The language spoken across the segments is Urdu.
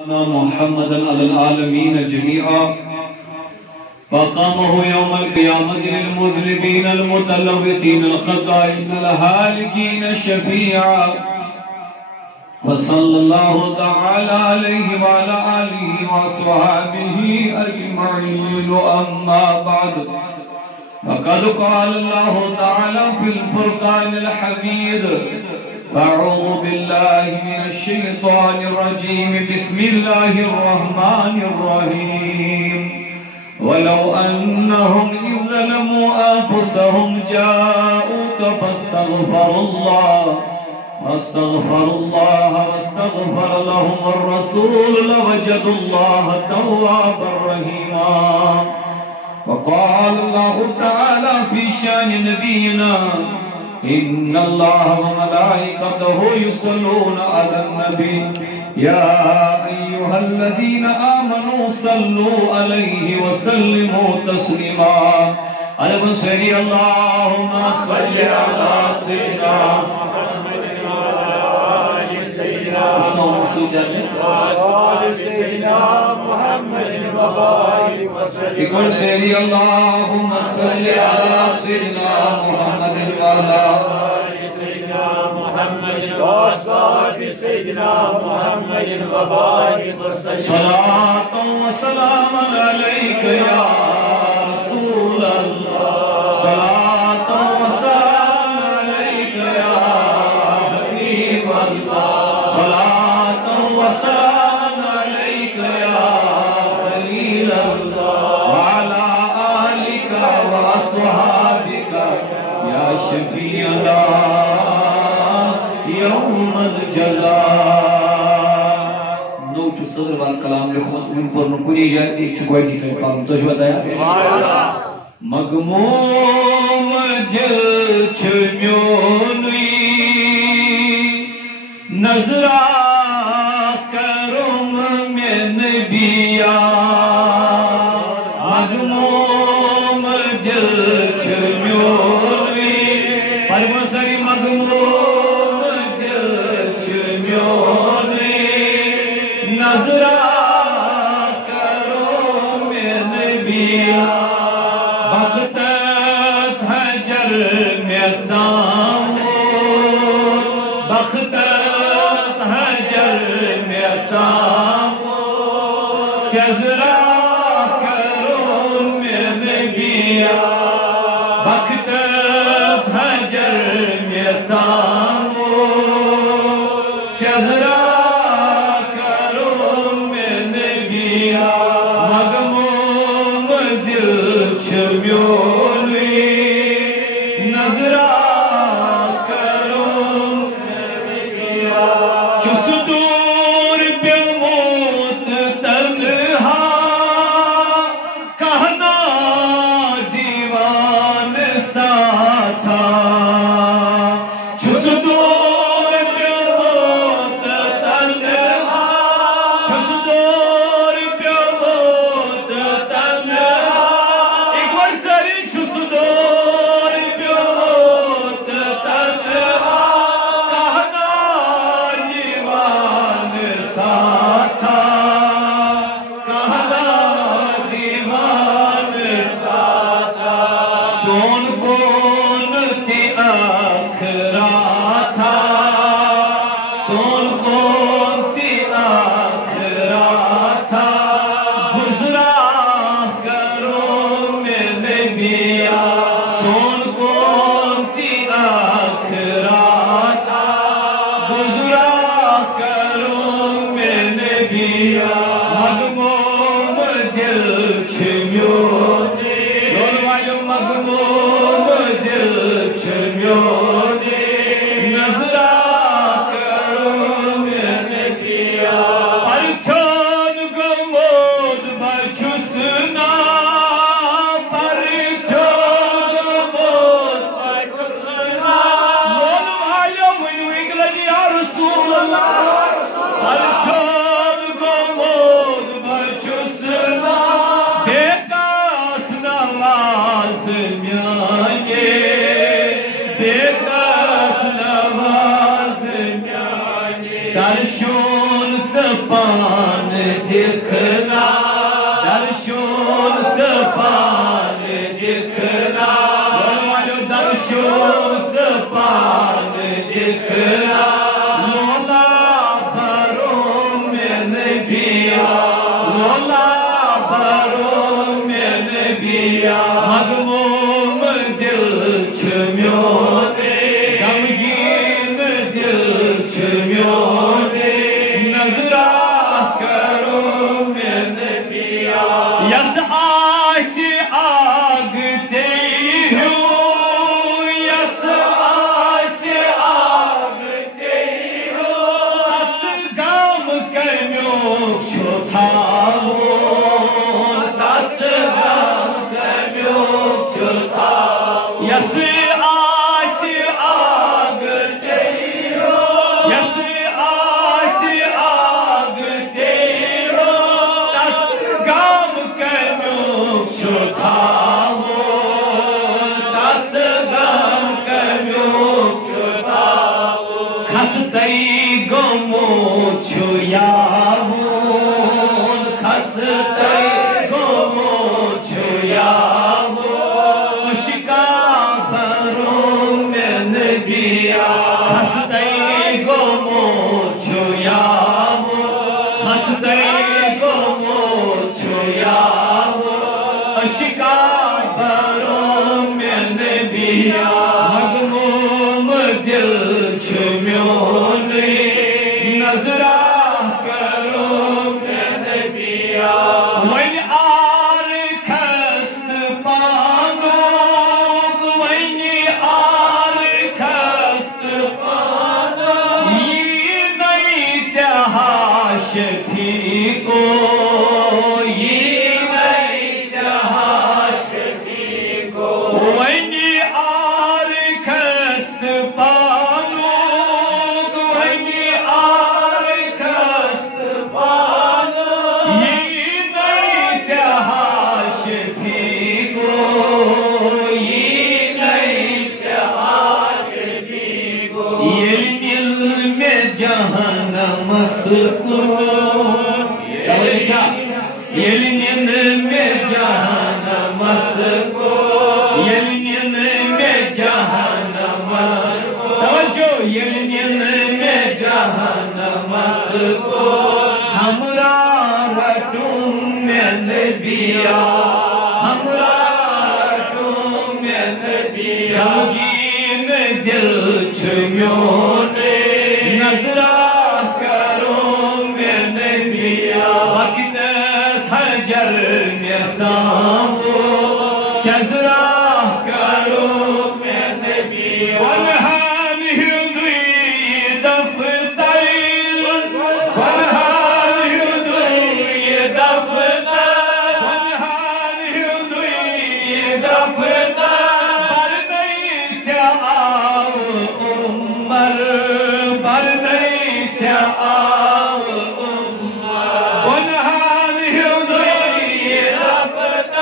محمدا على العالمين جميعا فقامه يوم القيامة للمذنبين المتلوثين الخطائين الهالكين شفيعا فصلى الله تعالى عليه وعلى آله وصحبه أجمعين أما بعد فقد قال الله تعالى في الفرقان الحميد فأعوذ بالله من الشيطان الرجيم بسم الله الرحمن الرحيم ولو أنهم إذ ظلموا أنفسهم جاءوك فاستغفروا الله واستغفر لهم الرسول لوجدوا الله توابا رحيما وقال الله تعالى في شان نبينا إن الله وملائكته يصلون على النبي يا أيها الذين آمنوا صلوا عليه وسلموا تسليما اللهم صل اللهم صل على سيدنا محمد وعلى آل سيدنا محمد وبارك وسلم اللهم صل على سيدنا محمد وعلى آل سيدنا محمد وأصحاب سيدنا محمد وبارك وسلم صلاة وسلاما عليك يا رسول الله صلاة وسلام عليك يا حبيب الله صلاة وسلام عليك يا خليل الله وعلى آلك وأصحابك يا شفيع الله يوم الجزاء نوچ صدر والکلام لکھمت ان پر نکنی جائے ایک چکوئی نکلے پاکم تو جو بتایا مغموم دل چھمیونی نظرہ کرم میں نبیا مغموم دل چھمیونی پرمسری مغموم دل چھمیونی نظرہ کرم میں نبیا بختس حجر میں زامون بختس حجر میں زامون سزرا کرم میں نبیا بختس حجر میں زامون سزرا کرم میں نبیا مغموم دل چھمیونی نظرہ کرم چس دور بیموت تنہا کہنا دیوان ساتھا چس دور بیموت تنہا چس دور بیموت تنہا ایک بار ساری چس دور بیموت تنہا کہنا دیوان ساتھا کہنا دیوان ساتھا سون کون تی آخرا تھا سون کون تی آخرا تھا گزرا کرو میں نبیا سون کون تی آخرا تھا گزرا کرو میں نبیا مغموم دل چھمیونی مغموم دل چھمیونی نظرہ کرو میں نبیا پرچھان گمود بچسنا پرچھان گمود بچسنا مولو آیا ونو اگلن یا رسول اللہ پرچھان گمود بچسنا بیکاس نواز میانگے بیکاس دکھنا درشون سپان دکھنا درشون سپان دکھنا لولا بھرو میں نبیا لولا بھرو میں نبیا مغموم دل چھمیونے غمگین دل چھمیونے نظرہ کرو میں نبیا یس آش آگ چیہو یس آش آگ چیہو اس گام کمیو چھو تھامو دس گام کمیو چھو تھامو یس آش آگ چیہو یس آش آگ چیہو دس گام کمیو چھو تھامو دس گام کمیو چھو تھامو کھستی گمو چھو یامون کھستی گمو چھو یامون اشکا بھرو میں نبیا کھستی گمو چھو یامون کھستی گمو چھو یامون اشکا بھرو میں نبیا مغموم دل چھمیونے نظرہ کرو میں نبیا وین آر کھست پانوگ وین آر کھست پانوگ یہ نہیں چاہا شفیع کو یہ نہیں چاہا شفیع کو وین آر کھست پانوگ وین آر کھست پانوگ یہ نہیں چاہا شفیع کو یہ نہیں چاہا شفیع کو یہ دل میں جہنم سکون یہ دل میں جہنم سکون یہ دل میں جہنم سکون توجہ یہ دل میں جہنم سکون ہمرا رٹوں میں نبیا ہمرا رٹوں میں نبیا غمگین دل چھمیونے نظرہ کرو میں نبیا وقت سجر میں تامو سجرہ کرو میں نبیا ونہان ہدوی دفتر ونہان ہدوی دفتر ونہان ہدوی دفتر بر نہیں چاہو عمر بر نہیں چاہو عمر ونہان ہدوی دفتر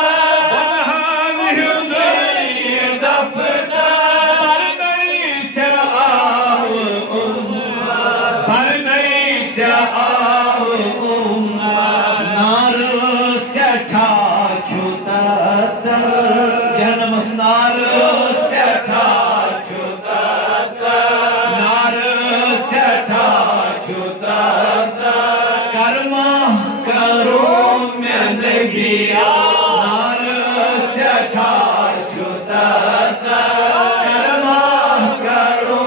ونہان ہدوی دفتر بر نہیں چاہو عمر بر نہیں چاہو عمر نار سٹھا چھوتا چر جہنمس نار سٹھا چھوتا چر نار سٹھا چھوتا چر کرما کرو میں نبیا نار سٹھا چھوتا چر کرما کرو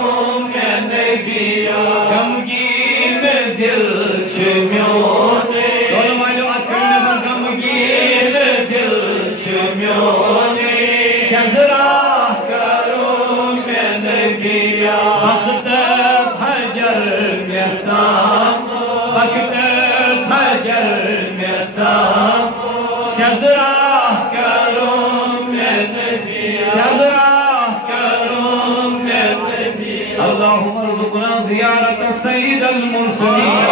میں نبیا غمگین دل چھمیونے دونوں والوں آسکرنے پر غمگین دل چھمیونے سجرہ کرو میں نبیا وقت حجر میں تامو وقت حجر میں تامو سجرہ کرو میں نبیا سجرہ کرو میں نبیا اللہم ارزقنا زیارت سید المرسلین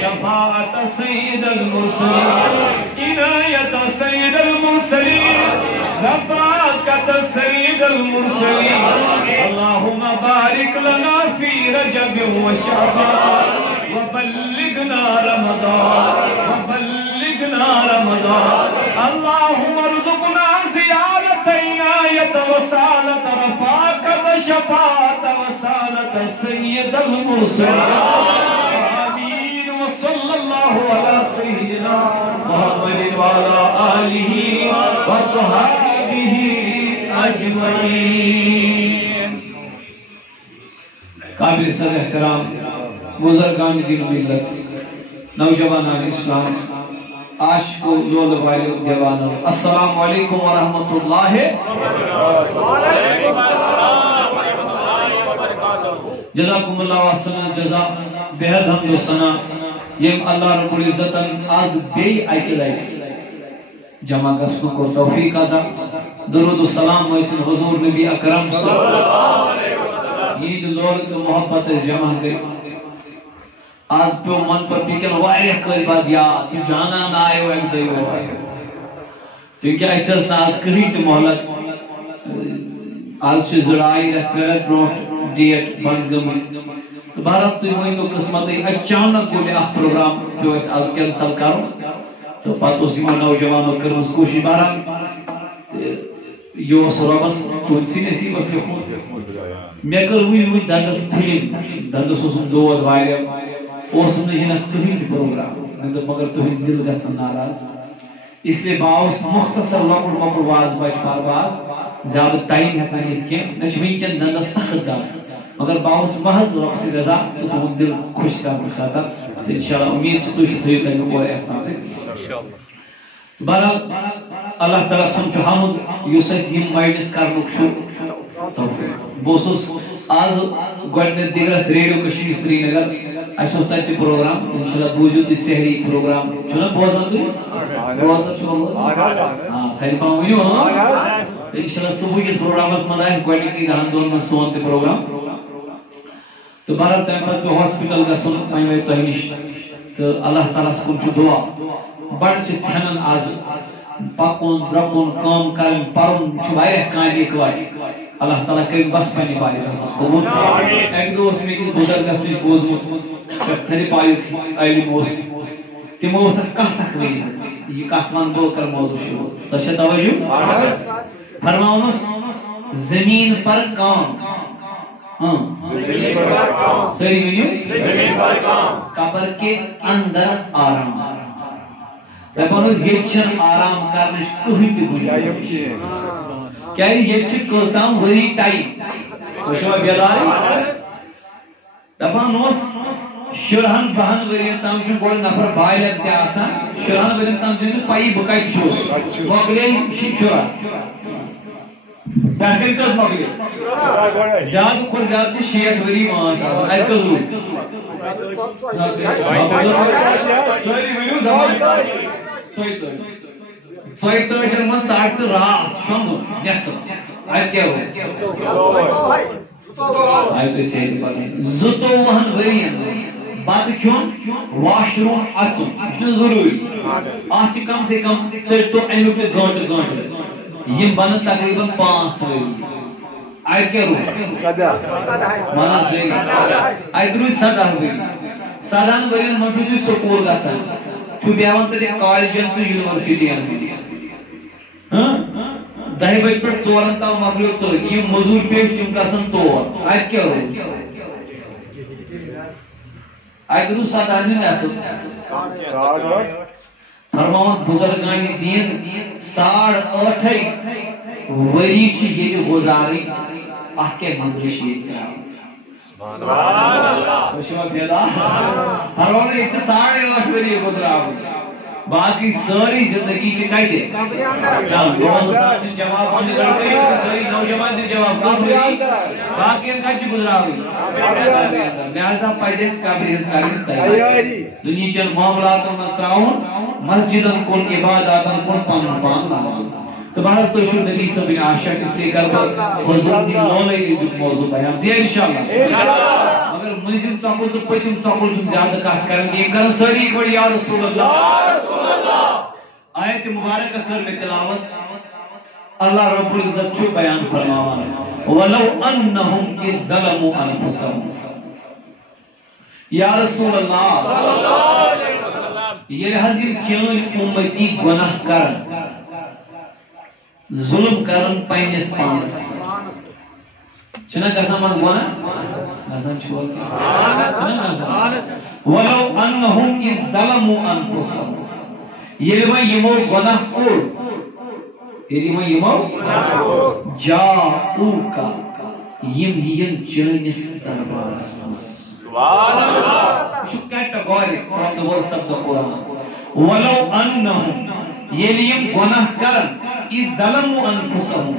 شفاعت سید المرسلین عنایت سید المرسلین رفاقت سید المرسلین اللہم بارک لنا فی رجب و شعبان وبلغنا رمضان بلغنا رمضان اللهم ارزقنا زيارة عناية وسالة رفاقة شفاعة وسالة سيد المرسلين آمين وصلى الله على سيدنا محمد وعلى آله وصحبه أجمعين. قابل صدر احترام بزرگان دین و ملت، نوجوانان اسلام، عاشق و زول والے جوانوں، السلام علیکم ورحمۃ اللہ جزاکم اللہ وحسن جزا. بہت حمد و ثنا یم اللہ رب العزت آز بے اکہ لٹ جمع گژھنُک کوٚر توفیق عطا. درود و سلام ٲسِن حضور نبی اکرم صلی اللہ علیہ وسلم. عید لول تو محبت جمع گئی. آج پہ من پر پیکن واریہ کر بعد یاد یہ جانان آئے ایک دیو چونکہ ایسے آج کہیں تو محلت آج سے زرائی رکھ بروٹ ڈیٹ بند گمت تو بھارت تو ہوئی تو قسمت اچانک بولے اخ پروگرام پہ اس آج کینسل کرو تو پتہ اسی میں نوجوانوں کرمس کوشش باران یہ سرابن تو انسی نے سی مسئلے خون میں کر ہوئی دندس پھیل دندس اسم دود واریہ اوس نے ہنس کہیں پروگرام میں تو مگر تو دل گژھن ناراض اس لیے باوس مختصر لۄکُٹ مۄکُٹ واز بچ پرواز زیادہ ٹائم ہیکان یت کینٛہہ نہ چھِ وٕنکٮ۪ن دندس سخت دگ مگر باوس محض رۄب سٕنٛدِ رضا تہٕ تُہُنٛد دل خوش کرنہٕ خٲطرٕ تہٕ انشاءاللہ امید چھِ تُہۍ تہِ تھٲیِو تمیُک اور احسان سۭتۍ. بہرحال اللہ تعالیٰ سُنٛد چھُ حمد یُس اَسہِ یِم مجلس کرنُک چھُ توفیق. بہٕ اوسُس آز گۄڈٕنیتھ دِگرس ریڈیو کٔشیٖر سرینگر اسہ اس تتہ پروگرام انشاءاللہ بوزیو تُہۍ سحری پروگرام چھُنہ بوزان تُہۍ بوزان چھُو ہاں سارے پاؤں ؤنِو انشاءاللہ صبحکِس پروگرامس منٛز آسہِ گۄڈنِکۍ 10 دۄہن منٛز سون تہِ پروگرام تہٕ بہرحال تمہِ پتہٕ پیوٚو ہاسپِٹل گژھُن وۄنۍ وٲتۍ تۄہہِ نِش تہٕ اللہ تعالیٰ ہس کُن چھُ دُعا بڑٕ چھِ ژھٮ۪نان آز پکُن درٛۄکُن کٲم کرٕنۍ پرُن چھُ واریاہ کامہِ اِکوٹہٕ اللہ تعالیٰ کرِ بس پننہِ بارِ رحمتس قبوٗل. اکہِ دۄہ اوس مےٚ أکِس بُزرگس نِش بوٗزمُت تھرِ پایُک عٲلِم اوس تِمو ٲس اکھ کتھ اکھ ؤنمٕژ یہِ کتھ ونہٕ بہٕ کرٕ موضوع شروع تۄہہِ چھا توجہ فرماونس زمین پر کام سٲری ؤنِو قبر کے اندر آرام دپان اوس ییٚتہِ چھنہٕ آرام کرنٕچ کٕہٕنۍ تہِ گُنجٲیِش کیٛازِ ییٚتہِ چھِ کٔژتام ؤری ٹایم تُہۍ چھِوا بیدار دپان اوس 15 ؤرین تام چھُ گۄڈٕ نفر بالغ تہِ آسان 15 ؤرین تام چھِ أمِس پیی بہٕ کتہِ چھُس مۄکلے 16 پٮ۪ٹھ کٔنۍ کٔژ مۄکلے زیادٕ کھۄتہٕ زیادٕ چھِ 60 ؤری وٲنٛس آسان اَتہِ کٔژ روٗدۍ سٲری ؤنِو زبردست ژۄیہِ منٛز ژاٹہِ تہٕ راتھ شۄنٛگُن نٮ۪صف اَتہِ کیٛاہ روٗد آیہِ تۄہہِ صحیح پتہٕ 22 ؤرین بتہٕ کھیوٚن واش روٗم اژُن یہِ چھُنہٕ ضروٗری اتھ چھِ کم سے کم ژٔٹۍ تو امیُک تہِ گٲنٛٹہٕ یِم بنن تقریٖبن 5 ؤری اَتہِ کیٛاہ روٗد ونان صحیح اَتہِ روٗدۍ 17 ؤری 17 ؤرین منٛز چھُو تُہۍ سکوٗل گژھان چھُو بیٚہوان تتہِ کالجن تہٕ یونیورسٹین منٛز 10 بجہِ پٮ۪ٹھ 4 تام مۄکلیو تٔتھۍ یِم موٚزوٗرۍ پیش تِم گژھن تور اَتہِ کیٛاہ روٗد اَتہِ روٗد 17 نٮ۪صف فرماوان بُزرگانہِ دیٖن 8.5 ؤری چھِ ییٚتہِ گُزارٕنۍ اَتھ کیٛاہ منٛزرٕ چھِ ییٚتہِ ترٛاوٕنۍ تُہۍ چھِوا بیدار فرماوان ییٚتہِ چھِ 8.5 ؤری گُزراوٕنۍ باقی ساری زندگی چھِ کتہِ جواب سٲری نوجوان تہِ جواب باقین کتہِ چھِ گُزراوٕنۍ لہذا پزِ اَسہِ قبرِ ہٕنٛز کرٕنۍ تیٲری دُنہِچٮ۪ن معاملاتن منٛز ترٛاوُن مسجدن کُن عباداتن کُن پنُن پان لاگُن تہٕ بہرحال تُہۍ چھِو نبی صٲبٕنۍ عاشق اس لیے کرٕ بہٕ حضور دِنۍ لولے أزیُک موضوع بیان دِ انشاءاللہ مگر مٔنٛزِم ژۄکُل تہٕ پٔتِم ژۄکُل چھُنہٕ زیادٕ کتھ کران کینٛہہ کرن سٲری گۄڈٕ یا رسول اللہ آیت مبارکہ کر مےٚ تلاوت اللہ رب العزت چھُ بیان فرماوان وَلَوْ أَنَّهُمْ إِذْ ظَلَمُوا أَنفُسَهُمْ یا رسول اللہ یہ حض چین امتی گناہ کرن ظلم کرن پنس پانس چھنا گژھان مز گناہ گژھان چھول چھنا گژھان ولو انہم اذ ظلموا انفسهم ییٚلہِ وۄنۍ یِمو گناہ کوٚر ییٚلہِ وۄنۍ یِمو جاؤکا یم یِن چٲنِس دربارس منٛز سبحان اللہ یہ چھُ categoric from the words of the Quran ولو انہم ییٚلہِ یِم گناہ کرن اذ ظلموا انفسهم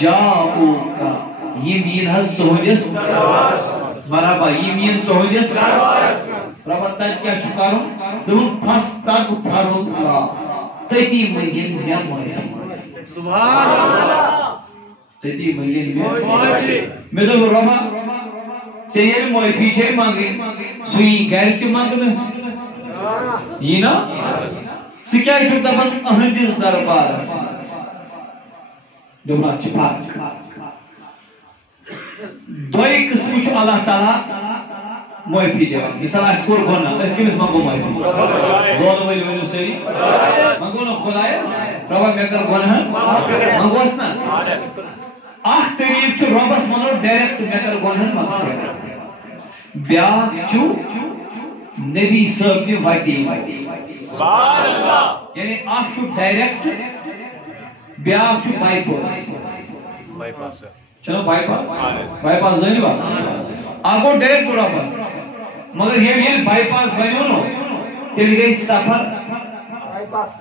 جاؤکا یم یِن حظ تُہنٛدِس مرحبا یم یِن تُہنٛدِس رب تتہِ کیٛاہ چھُ کرُن دوٚپُن فاستغفر اللہ تٔتی منٛگِن مےٚ معٲفی سبحان اللہ تٔتی منٛگِن مےٚ دوٚپ رۄبا ژےٚ ییٚلہِ معٲفی چھے منٛگٕنۍ سُہ یی گرِ تہِ منٛگنہٕ یی نا ژٕ کیٛازِ چھُکھ دپان أہنٛدِس دربارس منٛز دوٚپُن اتھ چھِ فرق دوٚیہِ قٕسمہٕ چھُ اللہ تعالیٰ معٲفی دِوان مثال اَسہِ کوٚر گۄناہ أسۍ کٔمِس منٛگو معٲفی بولہٕ وٲلۍ ؤنِو سٲری منٛگو نہ خۄدایس رۄبا مےٚ کٔر گۄناہ منٛگوس نا اکھ طریٖقہٕ چھُ رۄبس ونو ڈایریکٹ مےٚ کٔر گۄناہ مغفرت بیٛاکھ چھُ نبی صٲب نہِ وتی یعنی اکھ چھُ ڈایریکٹ بیٛاکھ چھُ بائی پاس چلو بائی پاس زٲنِوا اکھ گوٚو ڈایریکٹ رۄبس مگر ییٚلہِ بائی پاس بنیو نو تیٚلہِ گٔے سفر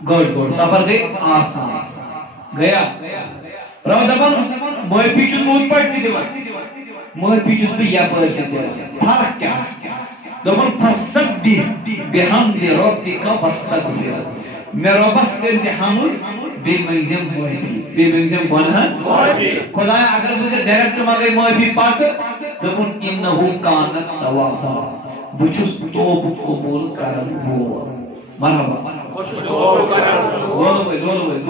گٔڑ سفر گٔے آسان گیا رب دپان معٲفی چھُس بہٕ ہُتھ پٲٹھۍ تہِ دِوان معٲفی چھُس بہٕ یپٲرۍ تہِ دِوان فرق کیٛاہ دوٚپُن فسبح بحمدِ ربِّکَ واستغفر مےٚ رۄبس کٔرزِ حمد بیٚیہِ منٛگزٮ۪م معٲفی بیٚیہِ منٛگزٮ۪م گۄنہن خۄدایا اگر بہٕ ژےٚ ڈایریکٹ منٛگے معٲفی پتہٕ دوٚپُن اِنَّهُ کانَ توابا بہٕ چھُس توبہٕ قبوٗل کرن وول مرحبا بہٕ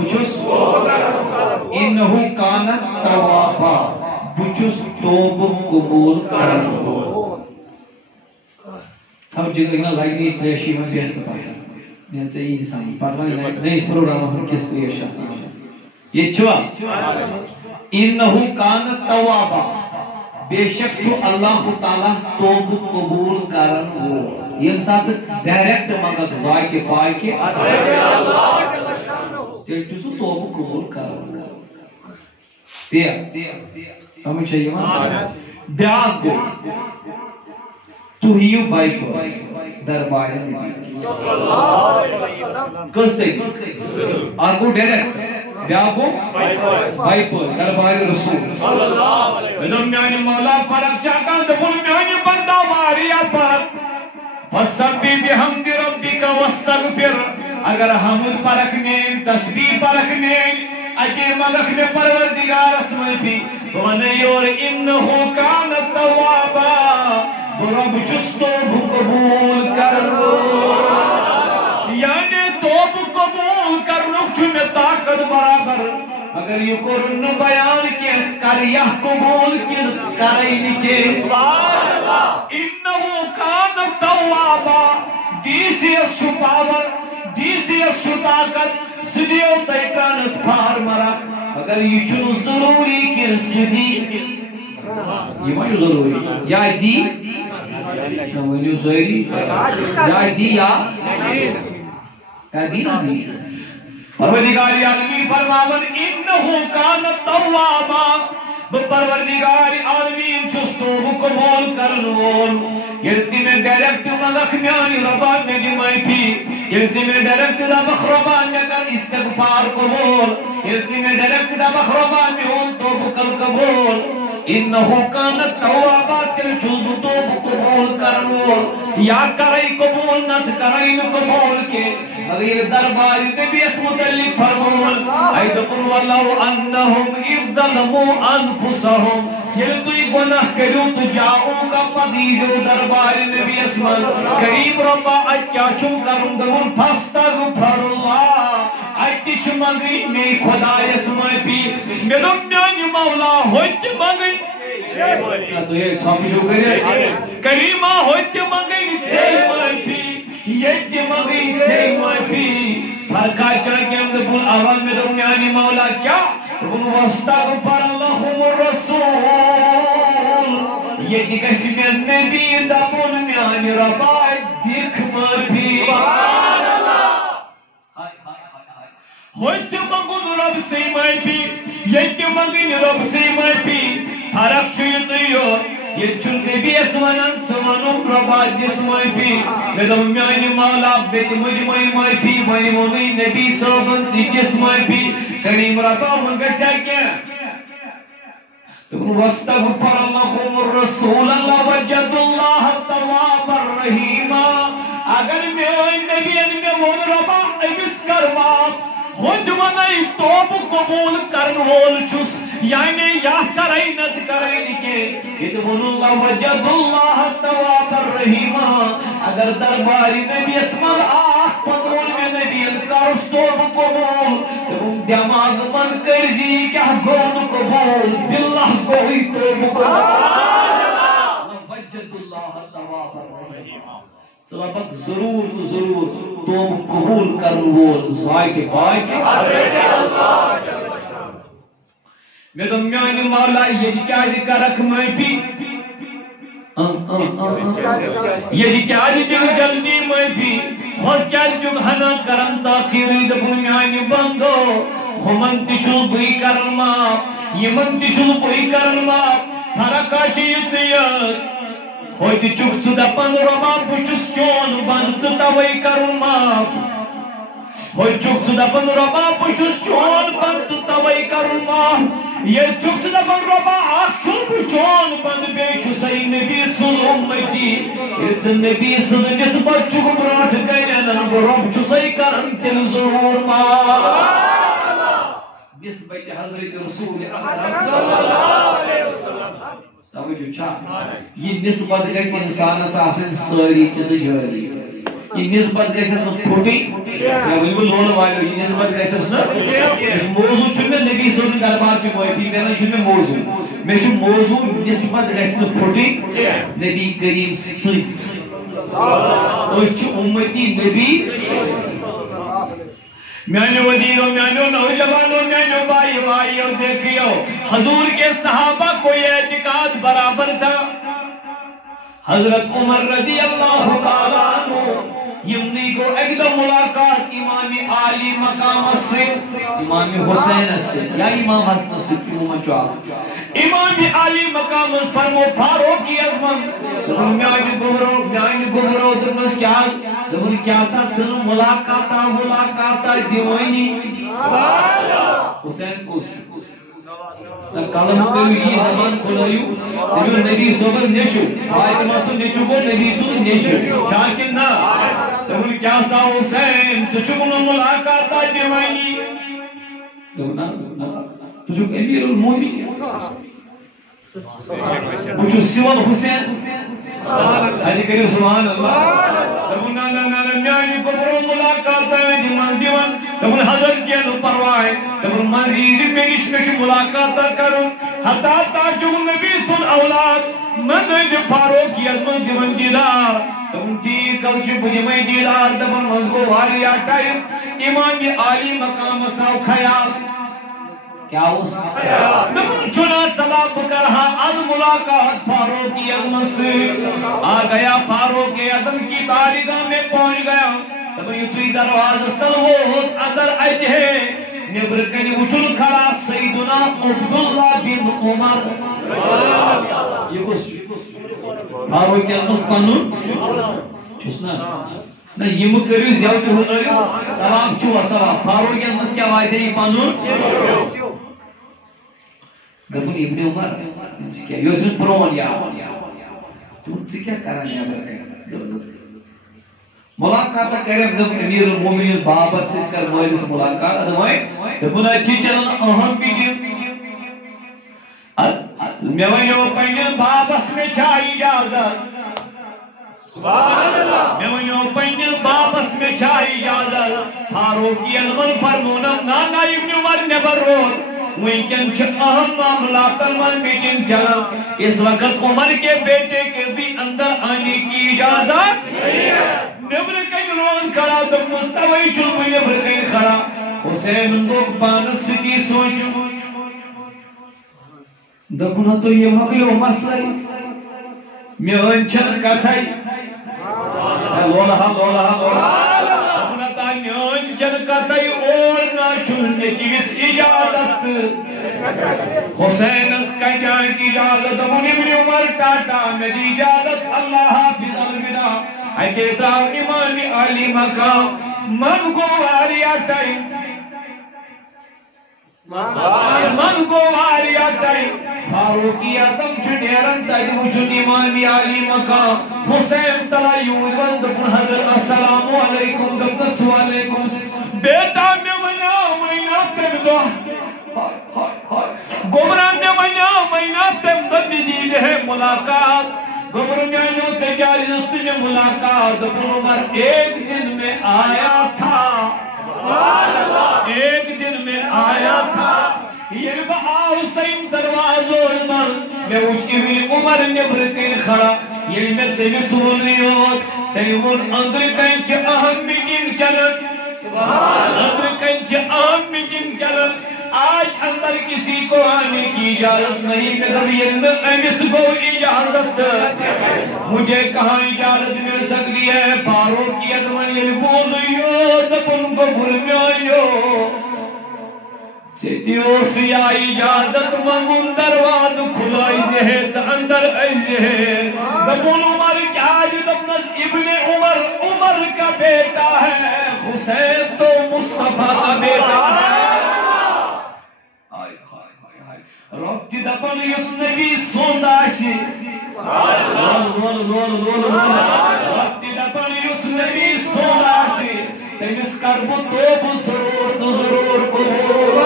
چھُس اِنَّهُ کانَ توابا بہٕ چھُس توبہٕ قبوٗل کرن وول تھو جگہ لگنی تریش یِمن بیٚہہ ژٕ پتہٕ مےٚ ژےٚ یی نہٕ سمجھ پتہٕ وۄنۍ نٔیِس پروگرامس منٛز کِژھ تریش چھِ آسان ییٚتہِ چھُوا اِنَّهُ کانَ توابا بے شک چھُ اللہ تعالیٰ توبہٕ قبوٗل کرن وول ییٚمہِ ساتہٕ ڈایریکٹ منٛگکھ ذاکہِ پاکہِ تیٚلہِ چھُ سُہ توبہٕ قبوٗل کرن تی سمجھ چھا یِوان بیٛاکھ گوٚو تُہۍ یِیِو بائی پاس دربارِ نبی کٔژ طریٖقہٕ اکھ گوٚو ڈایریکٹ بیٛاکھ گوٚو بائی پاس دربارِ رسول مےٚ دوٚپ میانہِ مولا فرق چھا کانٛہہ دوٚپُن میانہِ بندا واریاہ فرق فسبح بحمدِ ربِّکَ واستغفر اگر حمد پرکھ میٲنۍ تسبیح پرکھ میٲنۍ اتے منگکھ مےٚ پروردگارس معٲفی بہٕ وَنَے یورٕ اِنَّهُ کانَ توابا بہٕ رۄب چھُس توبہٕ قبوٗل کرن وول یعنی توبہٕ قبوٗل کرنُک چھُ مےٚ طاقت برابر اگر یہِ کوٚرُن نہٕ بیان کینٛہہ کر یہِ قبوٗل کِنہٕ کرے نہٕ کینٛہہ اِنَّهُ کانَ توابا ڈی سی ایس چھُ پاور ڈی سی ایس چھُ طاقت سُہ دِیو تۄہہِ ٹرانسفارمر اکھ مگر یہِ چھُنہٕ ضروٗری کہِ سُہ دی یہ ما ضروری یا دی ونیو ضروری یا دی یا دی نا دی پروردگار عالمین فرماون انہو کان توابا پروردگار عالمین چھس توبہ قبول کرن وول یلتی میں ڈائریکٹ منگکھ میانی ربا میں دی معافی یلتی میں ڈائریکٹ دبخ ربا میں کر استغفار قبول یلتی میں ڈائریکٹ دبخ ربا میں ہون توبہ کر قبول انہو کان توابا تل چھس توبہ قبول کرن وول یا کرائی قبول نت کرائی قبول کے اگر یہ دربار نبی اس متعلق فرمون ایدقن ولو انہم اذ ظلموا انفسهم یہ تو گناہ کرو تو جاؤ کا پدیجو دربار نبی اس من کریم ربا کیا چم کروں دون فاستغفر اللہ اتی چھ منگی میں خدا اس معافی میرو میانی مولا ہوت منگی تو یہ سمجھو کرے کریمہ ہوت منگی سے معافی یہ مغی سے معافی فرقہ چاہیے دبن آواز میں دوں میانی مولا کیا دبن واستغفر لهم الرسول یہ دیکھ میں نبی دبن میانی ربا دیکھ معافی سبحان اللہ ہوت مگن رب سے معافی یہ مگن رب سے معافی فرق چھو یہ چون نبی اسمانان سمانوں ربا دیس معافی میں دوں میانی مولا بیت مجمعی معافی مانی مونی نبی صحابن دیکس معافی کریم ربا منگا ساکیا تم واستغفر لهم الرسول اللہ وجد اللہ تواب الرحیم اگر میں نبی میں مون ربا امس کرماب خود ونائی توب قبول کرن وول چھس یعنی یا کرائی نت کرائی لکھے ادھون اللہ وجد اللہ تواب الرحیم اگر درباری نبی اسمال آخ پدرون میں نبی انکارس توب قبول تم دماغ من کرزی کیا گون قبول باللہ کوئی توب قبول وجد اللہ تواب الرحیم سبق ضرور تو ضرور توب قبول کرن وول زائد باقی میں تو میانی مولا یہ کیا ذکرک میں بھی یہ کیا ذکر جلدی میں بھی خود کیا جگہنا کرن تاکیری دبو میانی بندو ہمن تیچو بھئی کرن ماپ یمن تیچو بھئی کرن ماپ فرقا چیز سید خود چک چو دپن رما بچس چون بند تاوئی کرن ماپ ہوئی چک چو دپن رما بچس چون بند تاوئی کرن ماپ یہ چک چو دپن رما آخ چون چون بند بیچو سی نبی سن امتی ارز نبی سن نسبت چک براٹ کینن برب چو سی کرن تل ضرور ماپ نسبت حضرت رسول اکرم صلی اللہ علیہ وسلم توجہ چھا یہ نسبت گیس انسان اساسن ساری تت جاری یہ نسبت گیس اس پھوٹی یا ونی لون والو یہ نسبت گیس اس اس موضوع چھ میں نبی صلی اللہ علیہ وسلم کی معافی میں چھ میں موضوع نسبت گیس پھوٹی نبی کریم صلی اور چھ امتی نبی میانو ودیو میانو نوجوانو میانو بائی بائیو دیکھیو حضور کے صحابہ کو یہ اعتقاد برابر تھا حضرت عمر رضی اللہ تعالیٰ عنہ یمنی کو ایک دو ملاقات امام عالی مقام سے امام حسین سے یا امام حسن سے کیوں چاہا امام عالی مقام سے فرمو فاروقی اعظم میانی گمرو درمز کیا ساتھ ملاقاتا دیوانی حسین کو کلم کو یہ زمان کھلائیو دیو نبی صبر نیچو آیت ماسو نیچو کو نبی صبر نیچو چاکن نا دیو کیا سا حسین چچکن ملاقاتا دیوانی دیو نا چچک امیر المومنین پوچھو سیوال حسین حجی کریم سبحان اللہ دیو نا میانی کو برو ملاقاتا دیوان تمن حضرت کے نو پرواہ تمن مزید میش ملاقات کروں حتا تاجو نبی سن اولاد مدد فاروق یزمن دیون دیدار تم ٹھیک کل چھ بجمے دیدار تمن منزو واریا ٹائم امام عالی مقام ساو خیال کیا اس تمن چنا سلام کرہا از ملاقات فاروق یزمن سے آ گیا فاروق اعظم کی بارگاہ میں پہنچ گیا تب یتوی دروازہ استل وہ اندر اچ ہے نبر کنی اٹھل کھڑا سیدنا عبداللہ بن عمر یہ کس فاروق اعظم پنن چھسنا نہ یم کریو زیادہ ہونریو سلام چھو سلام فاروق اعظم کیا وایتے یہ پنن دپن ابن عمر کیا یوسف پرون یا تم سے کیا کرنے ہے ملاقات کریں دم امیر المومنین بابا سے کر مولس ملاقات ادمائے دمنا اچھی چلن اہم بیدیم میں ونیو پینن بابس میں چھا اجازت سبحان اللہ میں ونیو پینن بابس میں چھا اجازت فاروقی علمن فرمونا نانا ابن عمر نبر روت وینکن چھ اہم معاملات من میٹنگ چلن اس وقت عمر کے بیٹے کے بھی اندر آنے کی اجازت نبر کن روان کھڑا تو مستوی چلو نبر کن کھڑا حسین کو پانس کی سوچو دپنا تو یہ مکلو مسئلہ میون چھن کتھائی لولہا دپنا تا میون چھن کتھائی اور نا چھن چیز اجازت حسین اس کا جان کی اجازت ابن ابن عمر ٹاٹا میری اجازت اللہ حافظ الوداع اکیتا امام علی مقام من کو واریا ٹائم من کو واریا ٹائم فاروقی اعظم چھڑیرن تجمع چھن امام علی مقام حسین تلا یوں بند حضرت السلام علیکم دبس علیکم بیٹا میں منا تم دو گمراہ میں منا تم دو دید ہے ملاقات گمراہ میں تجارت میں ملاقات عمر ایک دن میں آیا تھا ایک دن میں آیا تھا یہ بہا حسین دروازوں میں اچھی بھی عمر نبر کر کھڑا یہ میں تیمی سنی ہوت تیمون اندر کنچ اہم میٹنگ چلن اندر کنچ اہم میٹنگ چلن آج اندر کسی کو آنے کی اجازت نہیں مذہب علم امس کو اجازت مجھے کہاں اجازت مل سکتی ہے فاروقی ادمن یہ بولیو دپن کو بھرمیو چیتیو سیا اجازت منگن درواز کھلائی زہت اندر ایزہر دپن عمر کیا جدبنس ابن عمر عمر کا بیٹا ہے حسین تو مصطفیٰ کا بیٹا ہے ربطی دپن یس نبی سونداشی ربطی دپن یس نبی سونداشی تیمس کربو توب ضرور قبول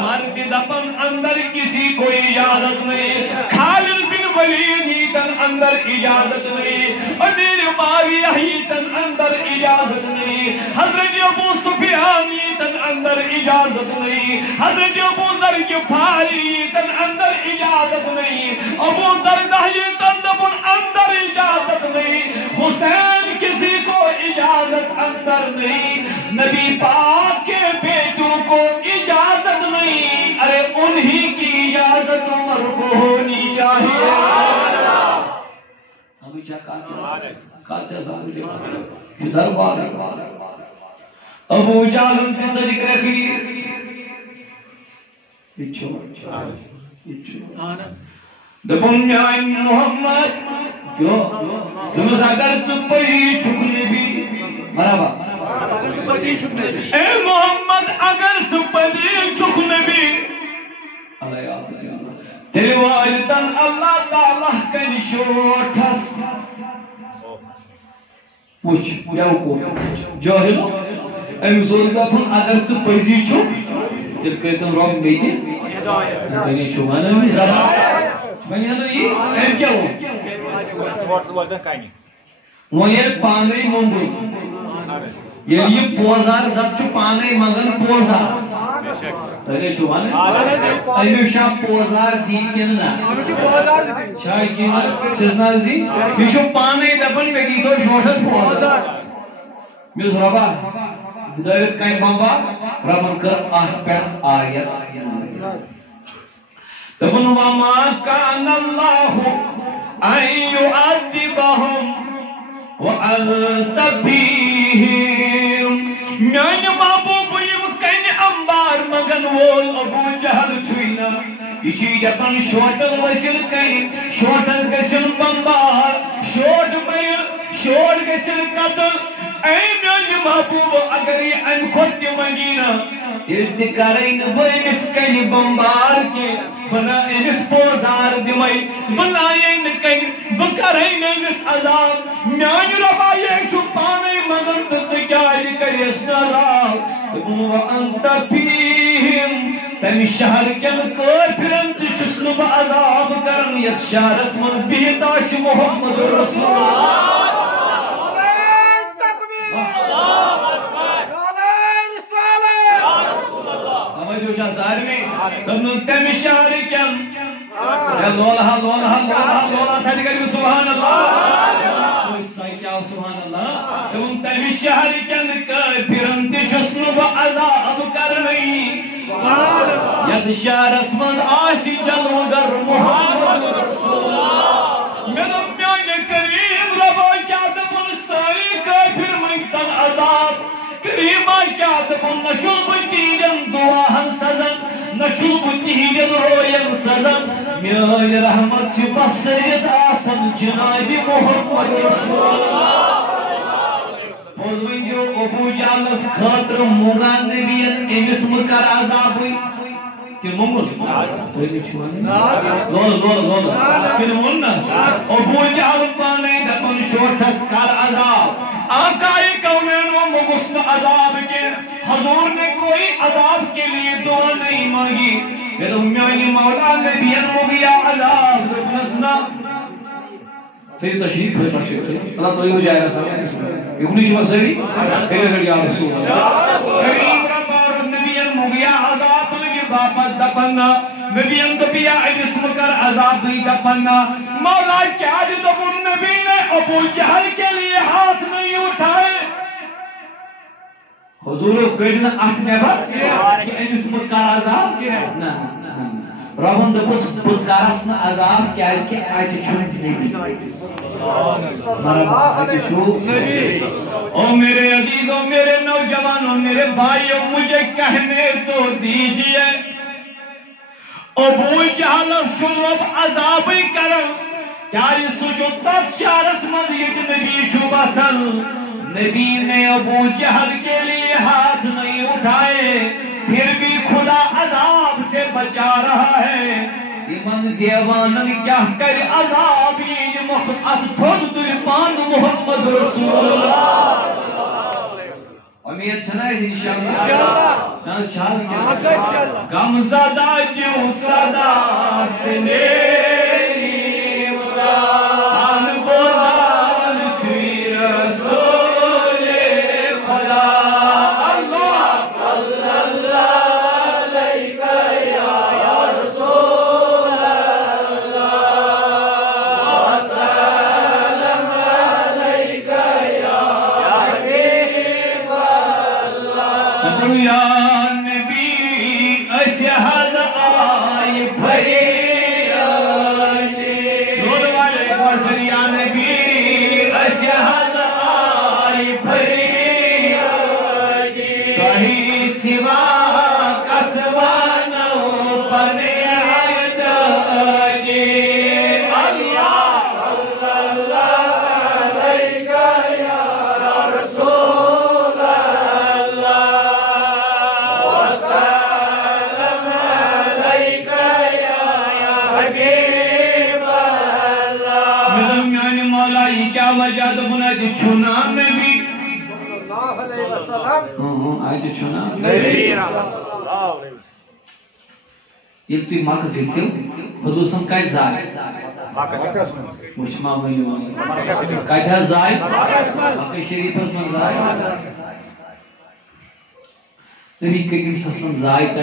مرد دپن اندر کسی کو اجازت نہیں خالد بن ولید ہی تن اندر اجازت نہیں امیر معاویہ ہی تن اندر اجازت نہیں حضرت ابو سفیان ہی تن اندر اجازت نہیں حضرت ابو ذر غفاری تن اندر اجازت نہیں ابو دردہ ہی تن دپن اندر اجازت نہیں حسین کسی کو اجازت اندر نہیں نبی پاک کے بیٹوں کو اجازت نہیں ارے انہی کی اجازت عمر کو ہونی چاہیے سمجھا کاچا سامنے یہ دربار ابو جالن تی ذکر رکھی دپن میان محمد کیوں تم اگر چپی چھپنے بھی مرحبا اے محمد اگر چپی چھپنے بھی تیرے والدن اللہ تعالیٰ کن شوٹھس وچ بیوکو جاہل ایم زوردہ پھن اگر چھ پیزی چھو تیل کہتن رب بیتی تیلی چھو مانا ہمیں زیادہ میں یہاں یہ ایم کیا ہو وہ یہ پانے مونگو یہ پوزار زد چھو پانے مگن پوزار تیلی چھو مانا ایمی شاہ پوزار دی کننا شاہ کننا چیزنا دی یہ چھو پانے دپن میں گیتو شوٹس پوزار میوز ربا ہدایت کائن بابا ربن کر آس پر آیت دپن وما کان اللہ ان یعذبہم وانت فیہم میان محبوب یم کن انبار مگن وول ابو جہل چھوئینا یہ دپن شوٹل وسل کن شوٹل گسل بمبار شوٹ بیر شوٹ گسل قتل اے میان محبوب اگر یہ ان خود منگینا تیل تکارین بینس کن بمبار کے بنا انس پوزار دمائی بنائین کن بکرین انس عذاب میان ربا یہ چھو پانے مگن تتکاری کریس نظام تکن وانت فیہم تم شہر کن کافرن تچسن با عذاب کرن یک شہر اسمن بیتاش محمد رسول اللہ جو شاہ سار میں تم تم شہر کن لولہا لولہا لولہا لولہا تھا دیگر سبحان اللہ کوئی سائی کیا سبحان اللہ تم تم شہر کن کافرن تی جسنو عذاب کرنی ید شہر اسمد آشی جلوگر محمد رسول اللہ میدم میان کریم ربا کیا دبن سائی کافر منگتن عذاب کریمہ کیا دبن نچل بتیجن دعاہن سزن نچل بتیجن روین سزن میان رحمت چی بسریت آسن جناب محمد رسول اللہ بوزوین جو ابو جالس خاطر موگان نبیت امس مکر عذاب ہوئی کہ ممن تو یہ چھوانے لول کہ ممن ابو جال پانے دکن شورتس کر عذاب آقائی کونین و مغسن عذاب کے حضور نے کوئی عذاب کے لیے دعا نہیں مانگی میرے میانی مولا نبیت مغیا عذاب نسنا پھر تشریف ہوئے تشریف تھے اللہ تو یہ جائے گا سب یکنی چھوا سوی پھر اگر یا رسول اللہ کریم رب اور نبیت مغیا عذاب لگے واپس دپنا نبیت دبیا اسم کر عذاب بھی دپنا مولا کیا جب ان نبی نے ابو جہل کے لیے ہاتھ نہیں اٹھائے حضور کہنا آت میں بات کہ اسم کر عذاب نا ربن دپس بلکارس نا عذاب کیا ہے کہ آیت چھوٹ نبی او میرے عزیزوں میرے نوجوانوں میرے بھائیوں مجھے کہنے تو دیجئے ابو جہل سنوب عذابی کرم کیا یہ سجود تت شارس مزید نبی چھو بسل نبی نے ابو جہل کے لیے ہاتھ نہیں اٹھائے پھر بھی خدا عذاب سے بچا رہا ہے تیمن دیوانن کیا کر عذابی مخت تھوڑ ترپان محمد رسول اللہ امید چھنائے انشاءاللہ ناز چھاز کیا غم زدہ جو صدا سے میری تان بوزان چھوئی رسول خدا اللہ صلی اللہ علیہ یا رسول اللہ وسلم علیہ یا حبیب اللہ یا نبی اشہد آئی بھری دونوں والے وزر یا نبی اشہد آئی بھری کہیں سوا کسوانو بنے عید اللہ صلی اللہ علیہ یا رسول اللہ وسلم علیہ یا حبیب اللہ میدم یعنی مولا یہ کیا وجہ دبنا جی چھونا میں بھی آئے تو چھونا یہ تو ماں کا کیسے حضور سم کا زائے مشمع ونیوان کہتا زائے مکہ شریف اس میں زائے نبی کریم صلی اللہ علیہ وسلم زائے تھا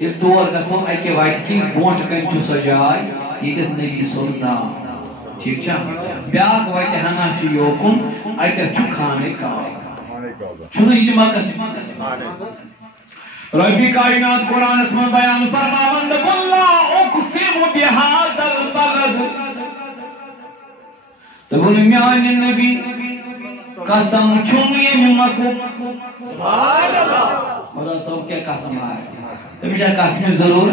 یہ طور قسم ہے کہ وائٹ کی بونٹ کن چو سجائے یہ تیت نبی صلی اللہ علیہ وسلم ٹھیک چاہ بیاق وائٹ ہنا چو یوکن آئی تیت چو کھانے کا چھونا اجتماع کسی ربی کائنات قرآن اسم بیان فرماوند واللہ اقسم بہذا البلد تقول میان النبی قسم چھومی ممکو خدا صاحب کیا قسم آئے تمیشہ قسم ضرور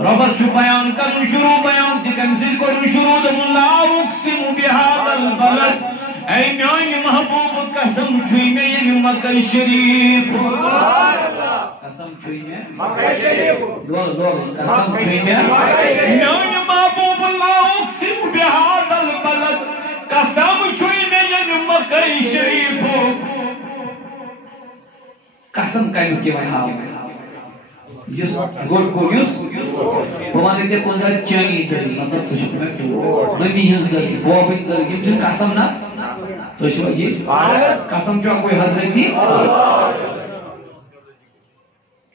ربس چھو بیان کرن شروع بیان تکنزل کرن شروع واللہ اقسم بہذا البلد اے میان محبوب قسم چھوئی میں یہ مکہ شریف قسم چھوئی میں مکہ شریف دور قسم چھوئی میں میان محبوب اللہ اقسم بہذا البلد قسم چھوئی میں یہ مکہ شریف قسم کائیو کے وہاں یس گول گول یس بوانے تے کون جائے چانی جاری مطلب تو شکر میں تو نبی ہنس دلی بوابن دلی یم جن قسم نا تو شو یہ قسم جو کوئی حضرت تھی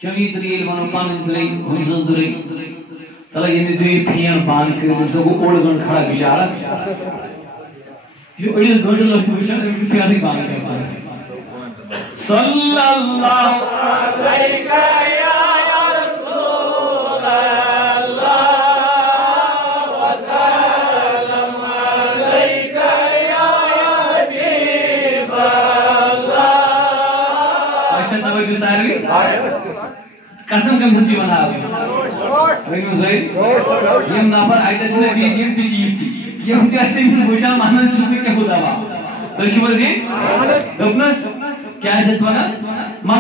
چمی دلیل ونو پان دلیل ہمزن دلیل تلا یمس دے پھین بان کر تم سب اوڑ گن کھڑا بیچارہ یہ اڑی گنڈ لگ بیچارہ پھین بان کر سا صلی اللہ علیہ یا رسول اللہ وسلم علیک یا حبیب اللہ اچھا توجہ ساری قسم کم سچی بنا یم نفر اتہ یم تہ یم تہ بچان ونان کیا خدا تھی یہ دپنس کیا ونان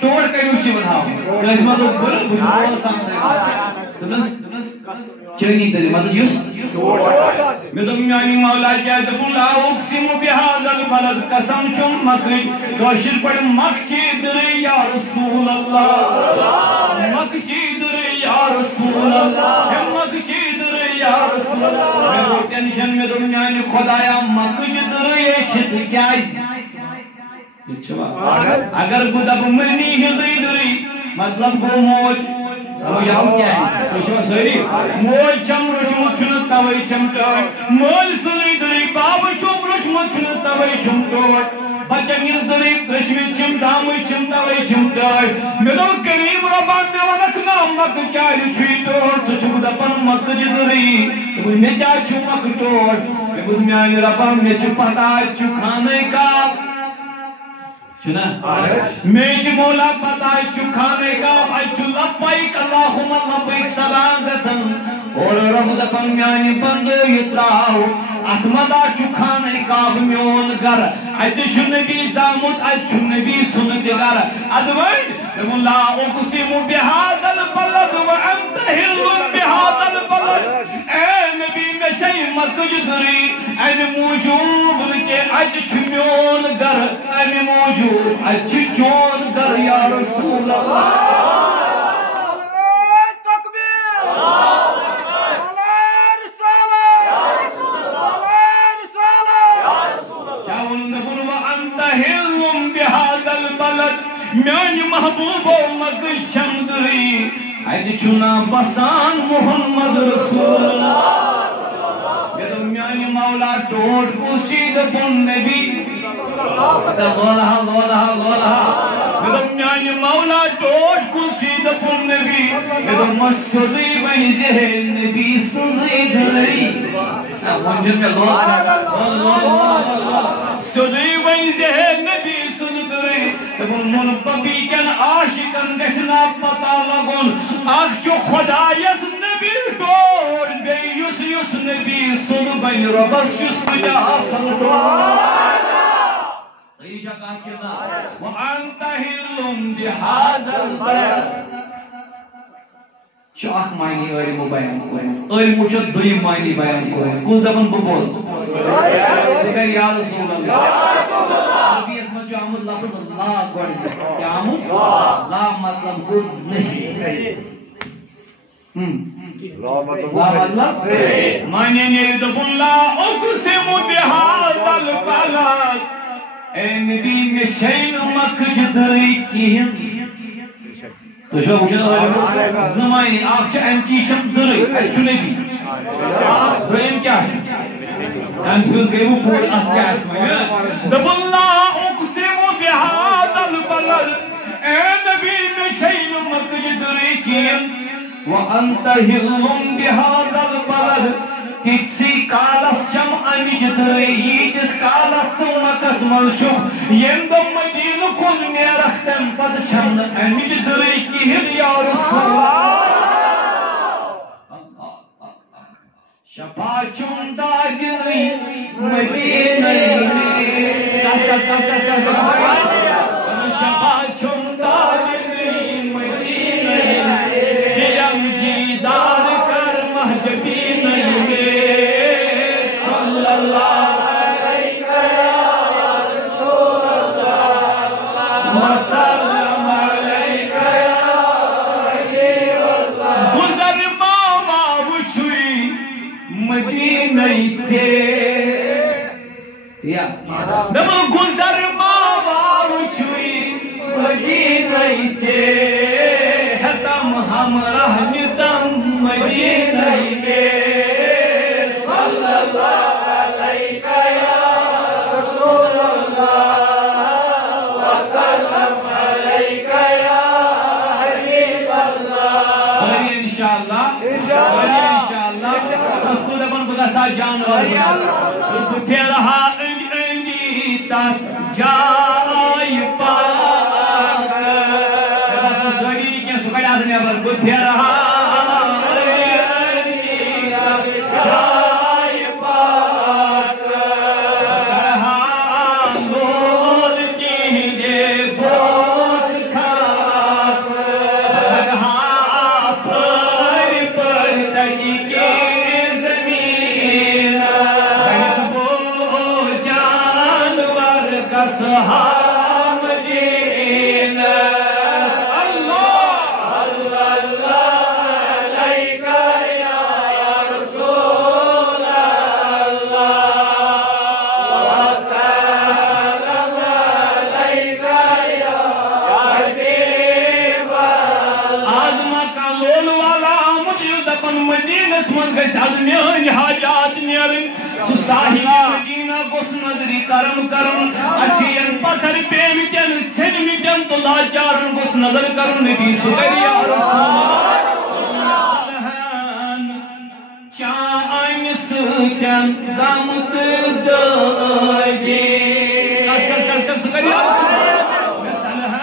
ٹوٹ کریو وناو کس ما دوپ دپنس چینی تری مطلب یس میں دم میانی مولا کیا دپن لا اقسم بهذا البلد قسم چم مکہ کاشر پڑ مکچی دری یا رسول اللہ مکچی دری یا رسول اللہ مکچی دری یا رسول اللہ میں ٹینشن میں دم میانی خدایا مکچ دری چھت کیا اگر کو دب منی ہزی دری مطلب گو موج سمجھ آؤ کیا ہے تو شو سوری موج چم رچمت چھنت تاوئی چمٹوٹ مول سلی دری باب چم رچمت چھنت تاوئی چمٹوٹ بچنگل دری ترشوی چم زاموی چم تاوئی چمٹوٹ میدو کریم ربان میں ونکنا مک کیا چھوئی توٹ تو چھو دپن مک جدری تو میں جا چھو مک توٹ میں بزمیانی ربان میں چھو پتا چھو کھانے کا چنا میں چھ مولا پتا چھو کھانے کا اچھو لبائک اللہم لبائک سلام گسن اور رب دپن میانی بندو یتراو اتمدا چھو کھانے کا میون گر ات چھو نبی زامت ات چھو نبی سنت گر ادوائن دپن لا اقسم بهذا البلد وانت حل بهذا البلد اے نبی میں چاہی مکج دری این موجود کے اج چھو میون گر این موجود اج چون گر یا رسول اللہ میانی محبوب و مکش چمدری اج چنا بسان محمد رسول اللہ میانی مولا ٹوٹ کسی دپن نبی میانی مولا ٹوٹ کسی دپن نبی مسودی بین ذہن نبی سزی دری منجر میں سودی بین ذہن نبی سزی من پبی کن عاشقن گسنا پتا لگن اخ چو خدا یس نبی ٹوٹ بی یس یس نبی سن بین ربس یس جا سنتو صحیح شاہ کہنا وانت حلم بهذا البلد شو اخ معنی علم بیان کرن علم چھ دوی معنی بیان کرن کس دپن ببوز سکر یا رسول اللہ عربی اس میں جو آمد لفظ لا گوڑ کیا آمد لا مطلب گوڑ نہیں لا مطلب معنی نہیں دپن لا اقسم بهذا البلد اے نبی میں شین مکج دری کیم تو شو زمانی آپ چا انتی چم دری اچھو نبی دویم کیا ہے کنفیوز گئی وہ پور کیا اسم ہے دب اللہ اقسم بهذا البلد اے نبی میں شین مکج دری کیم وانت حلم بهذا البلد تیسی کالس چم امیج دری ییتس کالس مکس ملچوک یم دم مدین کن میرختم پد چم امیج دری کہن یا رسول شفا چون دادنی مدینی شفا چون دادنی مدینی دیم دیدار کر محجبی نمو گزر ماوا وچوی مدینہ تے ہم رحمتم مدینہ میں صلی اللہ علیہ یا رسول اللہ وسلم علیہ یا حبیب اللہ ساری انشاءاللہ اس کو دبن بگا سا جانور تو پھیرہا اندی تات جائی پاک بس سوڑی نہیں کیا سکھا یاد نہیں پر کو پھیرہا اندی تات جائی پاک کرہا لول کی دے بوس کھاک کرہا پر تکی کے صحاب دین اللہ صلی اللہ علیہ یا رسول اللہ وسلم علیہ یا حبیب اللہ آزمہ کا لول والا مجھے دپن مدینہ سمن گئی سازمیان حاجات نیرن ساحل مدینہ گوس نظری کرم کرن اشین پتھر پیمیتن سنمیتن تو لاچارن گوس نظر کرن نبی سکر یا رسول اللہ چاہن سکن گمت داگی کس سکر یا رسول اللہ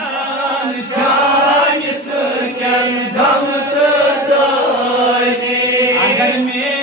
چاہن سکن گمت داگی اگر میں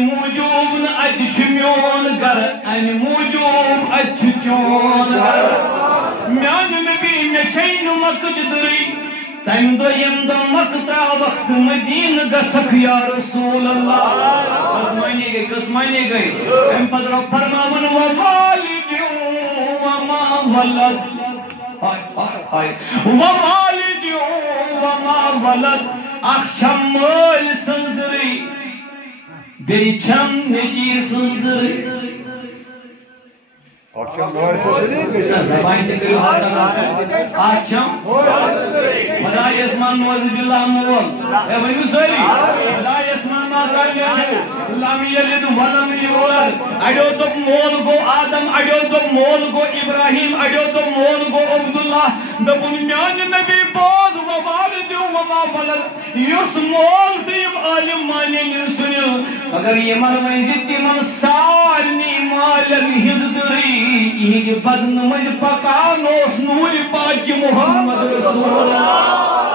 موجوب اچھمیون گر ان موجوب اچھچون گر میان نبی میں چھین مکہ جدری تم دو یم دو مکتا وقت مدین گسک یا رسول اللہ قسمانی گئی تم پدر فرماون ووالد وما ولد ووالد وما ولد اخشم مول سنزری بیچم نجیر سندری زبان سے کرو آخشم خدای اسمان موزب اللہ مول اے بھائیو سوری خدای اسمان ماتامی اچھو لم یلد ولم یولد اڑیو تو مول گو آدم اڑیو تو مول گو ابراہیم اڑیو تو مول گو عبداللہ دبن میان نبی بود ووالد وما ولد یس مول دیم عالم مانی سنل اگر یہ مرمین جتی من سارنی مالن ہزدری یہ کہ بدن مجھ پکانوس نور پاک محمد رسول اللہ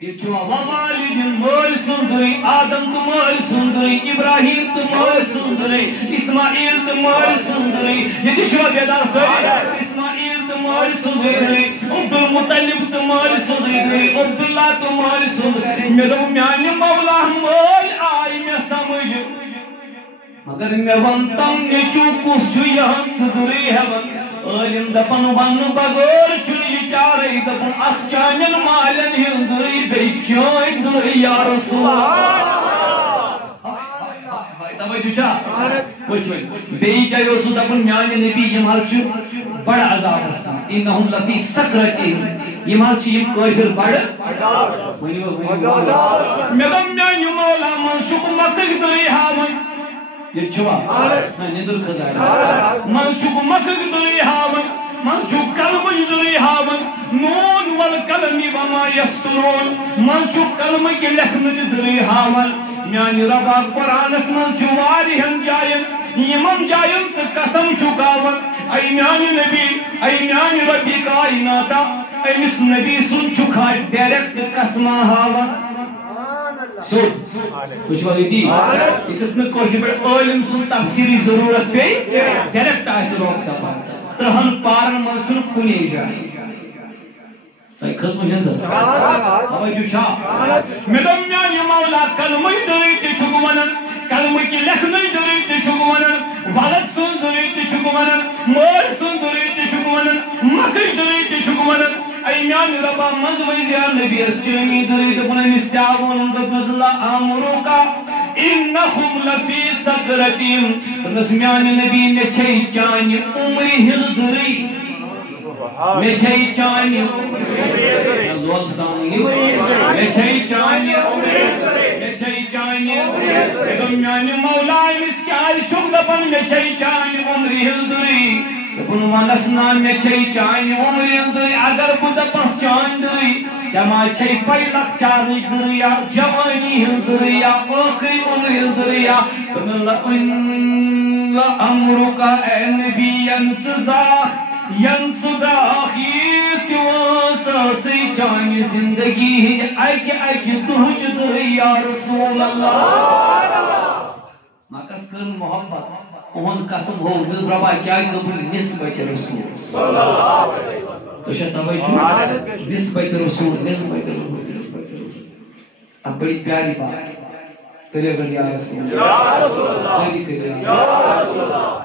یہ چھوا ووالد مول سندری آدم تو مول سندری ابراہیم تو مول سندری اسماعیل تو مول سندری یہ چھوا بیدار سوئی اسماعیل تو مول سندری عبدالمطلب تو مول سندری عبداللہ تو مول سندری میں تو میانی مولا مول آئی میں سمجھ مگر میں ونتم نیچو کس چھو یہاں صدری ہے علم دپن ون بغور چھو یہ چارے دپن اخ چانن مالن ہندری بیچوئی دری یا رسول توجہ چاہ وچھوئی بیچا یوسو دپن میانی نبی یہ محل چھو بڑا عذاب استا انہم لفی سکرتی یہ محل چھو یہ کافر بڑا میدم میانی مولا من چھو مکک دری ہاون یہ چھوا نیدر خزائن من چھو مکک دری ہاون من چھو کلم دری ہاون نون والکلم وما یسترون من چھو کلم کی لکھنج دری ہاون میانی ربا قرآن اس من چھو واری ہم جائن یمن جائن قسم چھو گاون اے میانی نبی اے میانی ربی کائناتا امس نبی سن چکا ڈائریکٹ قسمہ ہاوا سود کچھ والی اتنا کوشش پر علم سن تفسیری ضرورت پہ ڈائریکٹ آئیس روکتا پا ترہن پارن مستر کنی جائے تائی قسم جندر ہوائی جو شاہ میدم میانی مولا کلمہ دریتی چھکوانن کلمہ کی لکھنی دریتی چھکوانن والد سن دریتی چھکوانن مول سن دریتی چھکوانن مکی دریتی چھکوانن ایمان ربا مزویزیا نبی اسچنی دریت بنن استعاون دبنز اللہ آمروکا انہم لفی سکرتیم نسمیان نبی میں چھئی چانی عمری ہز دری میں چھئی چانی میں چھئی چانی میں چھئی چانی اگم میانی مولا مسکال شک دبن میں چھئی چانی عمری ہز دری دپن ونسنان میں چھئی چانی عمری ہز دری اگر بودہ پس چان دری جمع چھئی پائی لکھ چاری دریا جوانی ہز دریا آخری عمری ہز دریا تم اللہ امرکا اے نبی ینسزا ینسداخی تیواسا چانی زندگی ایک دہج دری یا رسول اللہ مکس کرن محبت اون قسم ہو نز ربا کیا نسبت رسول تو شاید توجہ نسبت رسول نسبت رسول اب بڑی پیاری بات پہلے بڑی یا رسول اللہ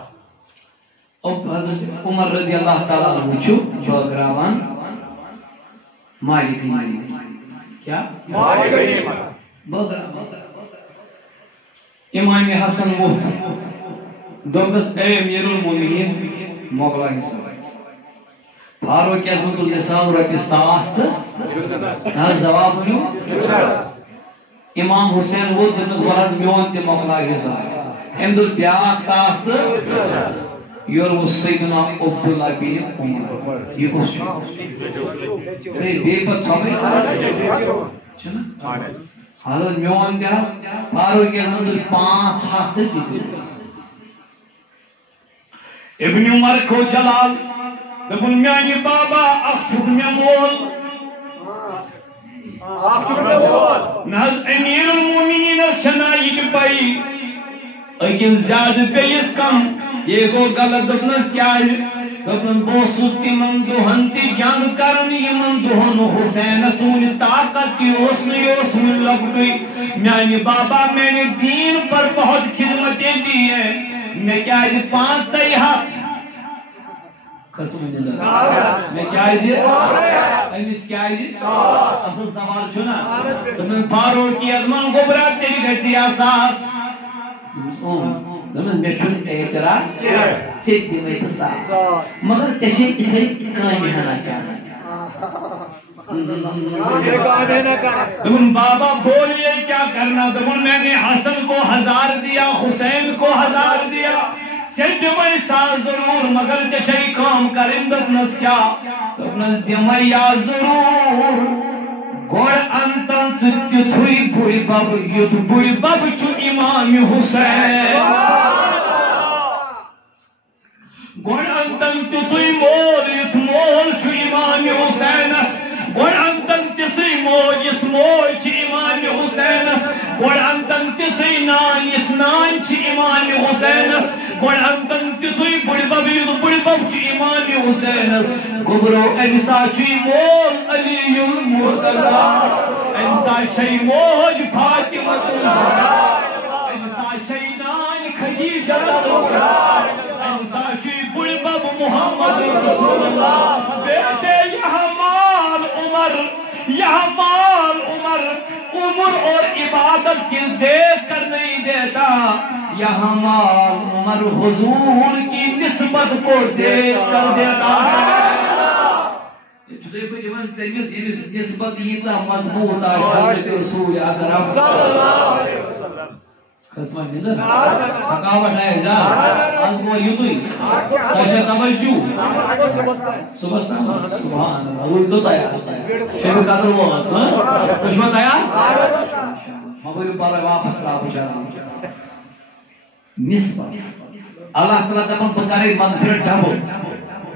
اب حضرت عمر رضی اللہ تعالیٰ عنہ چھو جوگراوان مالک غنیمت کیا مالک غنیمت امام حسن وقت دوبس اے امیر المومنین مولا حسن فاروق عظمت النساء رکھ ساست ہر جواب ونیو امام حسین وہ دنس ورز میون تے مولا حسن ام دل بیاک ساست یور وہ سیدنا عبداللہ بن عمر یہ کس چھو بے پت چھوڑے چھنا حضرت میون تے فاروق عظمت دل 5 ہاتھ دیتے ابن عمر کو جلال دبن میانی بابا اخشک میں مول ناز امیر المومنین شنائی بائی لیکن زیادہ بیس کم یہ گو غلط دبنس کیا ہے دبن بوسوس تیمن دوہن تی جنگ کرنی یمن دوہن حسین سون طاقت کی اوسن لگوئی میانی بابا میں نے دین پر بہت خدمتیں دی ہیں میں کیا ہے 5 ہاتھ قسم اللہ میں کیا ہے امس کیا ہے اصل سوال چھنا تمہیں فاروق کی ازمان گبرا تیری گھسی اساس دمن میں چھن اعتراض چیت دی میں پساس مگر چشے اتھے کائم ہنا کیا دمن بابا بولیے کیا کرنا دمن میں نے حسن کو 1000 دیا حسین کو 1000 دیا سجھ میں ساز ضرور مگر چشے کام کریں دمنس کیا دمنس دمائی یا ضرور گوڑ انتن تتھوئی بوڑی باب یوت بوڑی باب چو امام حسین گوڑ انتن تتھوئی مول یوت مول چو امام حسین گوڑ انتن تسی موج اس موج چو امام حسین گوڑ انتن تسی نان اس نان چو امام حسین گوڑ انتن تتھوئی بوڑی باب یوت بوڑی باب چو امام حسین گبرو امسا چوی مول علی المرتضی امسا چوی موج فاطمہ الزہرا امسا چوی نان خدیجہ الکبریٰ امسا چوی بڑی باب محمد رسول اللہ بیٹے یہ مال عمر اور عبادت کی دیکھ کر نہیں دیتا یہاں مال عمر حضور کی نسبت کو دیکھ کر دیتا ہے نسبت یہ مضبوط حضرت رسول اکرم صلی اللہ علیہ وسلم خسمہ جندر تھکاوٹ ہے جا آج وہ یوتوئی تشہ توجہ سبحان اللہ وہ تو تیار شیخ قدر وہ تشمہ تیار مبوری پارا واپس را بچارا نسبت اللہ تعالیٰ دپان بہ کرے مغفرت ڈبل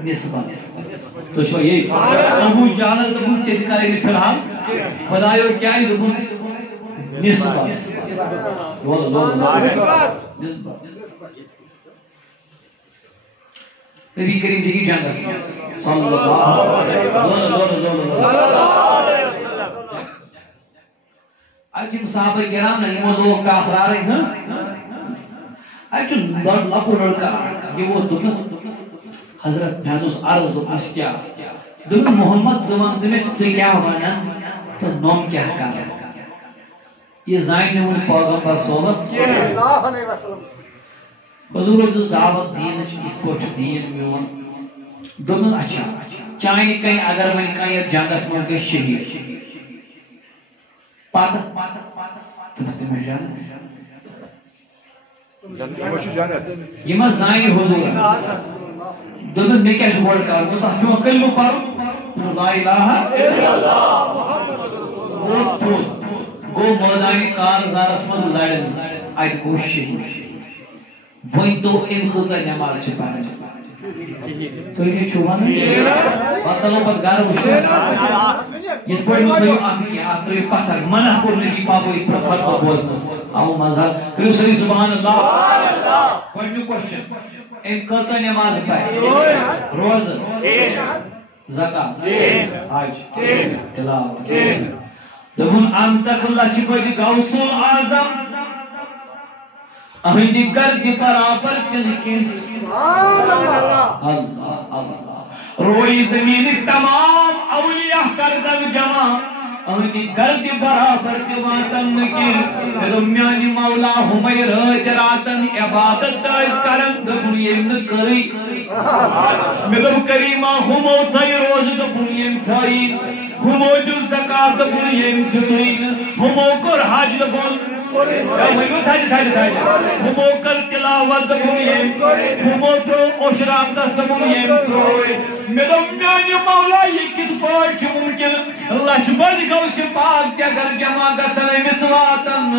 نسبت تو چھو یہ ابو جہل دپان ژے تہِ کرے نہٕ فی الحال خدایو کیازِ دپان نسبت نسبت نبی کریم جی کی جنگس صلی اللہ علیہ وسلم اچھا صحابہ کرام نے وہ لوگ کا اسرار ہیں اچھا لکو لڑکا یہ وہ دنس حضرت محدث عرض دنس کیا دن محمد زمان تمہیں سے کیا ہونا تو نوم کیا کہا یہ زائن نے ان پیغمبر صحبت اللہ علیہ وسلم حضور عزیز دعوت دین اس پوچھ دین میون دن اچھا چاہیے کہیں اگر میں کہیں جنگس میں گئے شہید پاتا تم تمہیں جانت یہ میں زائن حضور دن میں کیا شبور کروں تو اس میں کلمہ پڑھوں تم لا الہ الا اللہ محمد رسول اللہ گو مودانی کارزار اسمد لڑن آیت کو شہید وہیں تو ان خزہ نماز چھپانے تو انہیں چھوانا بطلو پت گار وشتے یہ پڑھ مطلب آتی ہے آتری پتھر منع کرنے کی پاپو اس پر خطبہ بولنس آو مظہر کریو سری سبحان اللہ کوئی کوشچن ان خزہ نماز پائے روز زکاة حج تلاوت دبون انتک اللہ چھپائی غوث العظم اہندی گردی برابر چلکے اللہ اللہ روئی زمین تمام اولیاء کردن جمع اہندی گردی برابر جواتن نکیر میدو میانی مولا ہمیں رج راتن عبادت دائز کرن دبنیم نکری میدو کریمہ ہمو تھائی روز دبنیم تھائی ہمو جو زکاة دبنیم جتوین ہمو کر حج دبن ہمو کر تلاوت دبنیم ہمو تو اشرام دست دبنیم تھوئی میدو میانی مولا یہ کت پاچ ممکن لچ بڑھ گوش پاک دیا گر جمع گسن مسواتن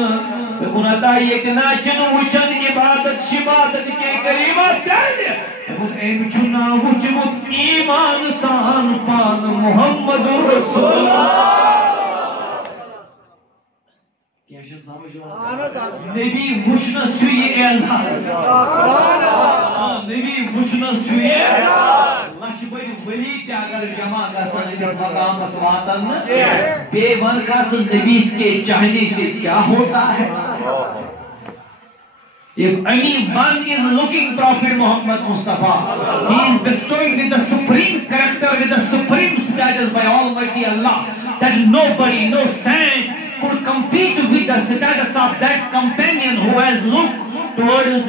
انہا دائی ایک ناچن وچن عبادت شبادت کے قریبات دیا ان ایم چنا وچمت ایمان سان پان محمد رسول اللہ نبی وچنس چھو یہ اعزاز نبی وچنس چھو یہ لچ بڑی ولی تیا اگر جمع گسن اس مقام اسواتن بے ون کارسن نبی کے چاہنے سے کیا ہوتا ہے If anyone is looking Prophet Muhammad Mustafa, he is bestowed with the supreme character, with the supreme status by Almighty Allah, that nobody, no saint could compete with the status of that companion who has looked towards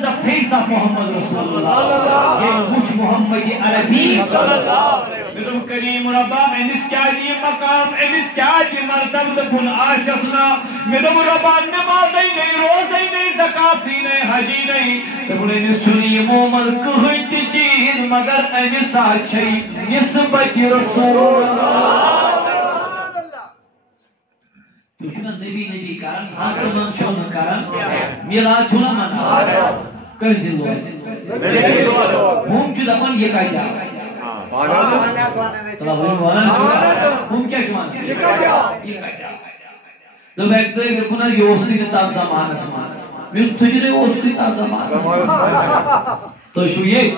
the face of Muhammad Rasulullah. Ye kuch Muhammad Arabi sallallahu Midum Kareem Rabba, emis kya diye maqam, emis kya diye martab da bun ashasna, midum Rabba namazai nahi, rozai nahi, zakati nahi, haji nahi, tabun emis suni mu'mal kuhit cheez, magar emis achai, nisbati Rasulullah. تو شنا نبی نبی کرن ہاں تمام شون کرن میلاد چھونا منا کرن جن لوگ ہم جو دپن یہ کہا جا طلب وانا چھونا ہم کیا چھوانا یہ کہا جا تو بیک تو ایک کنا یوسی نے تا زمان اسمان میں تجھے اوسری تا زمان تو شو یہ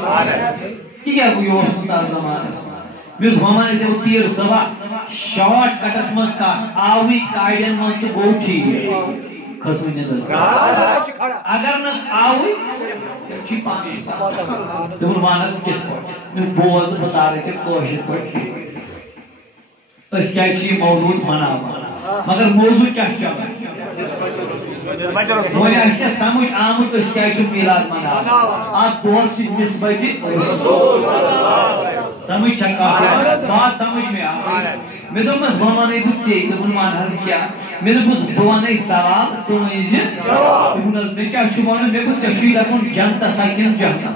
کیا کوئی یوسی تا زمان اسمان میوز ہمانے سے وہ پیر سوا شارٹ کٹس مز کا آوی کائیڈن من تو گو ٹھیک ہے خسوئی ندر اگر نہ آوی چی پاکستان تو مانا کت پڑ میں بوز بتا رہے سے کوشش پڑ اس کیا چی موضوع منا مگر موضوع کیا چاہتا مجھے ایسے سمجھ آمد اس کیا چی میلاد منا آت دور سی نسبتی سمجھ چکا ہے بات سمجھ میں آئی میں تو بس بوانے بچے تو مان حض کیا میں تو بس بوانے سوال سنویجی میں کیا شبانے میں کو چشوی لکن جنتا ساکن جہنم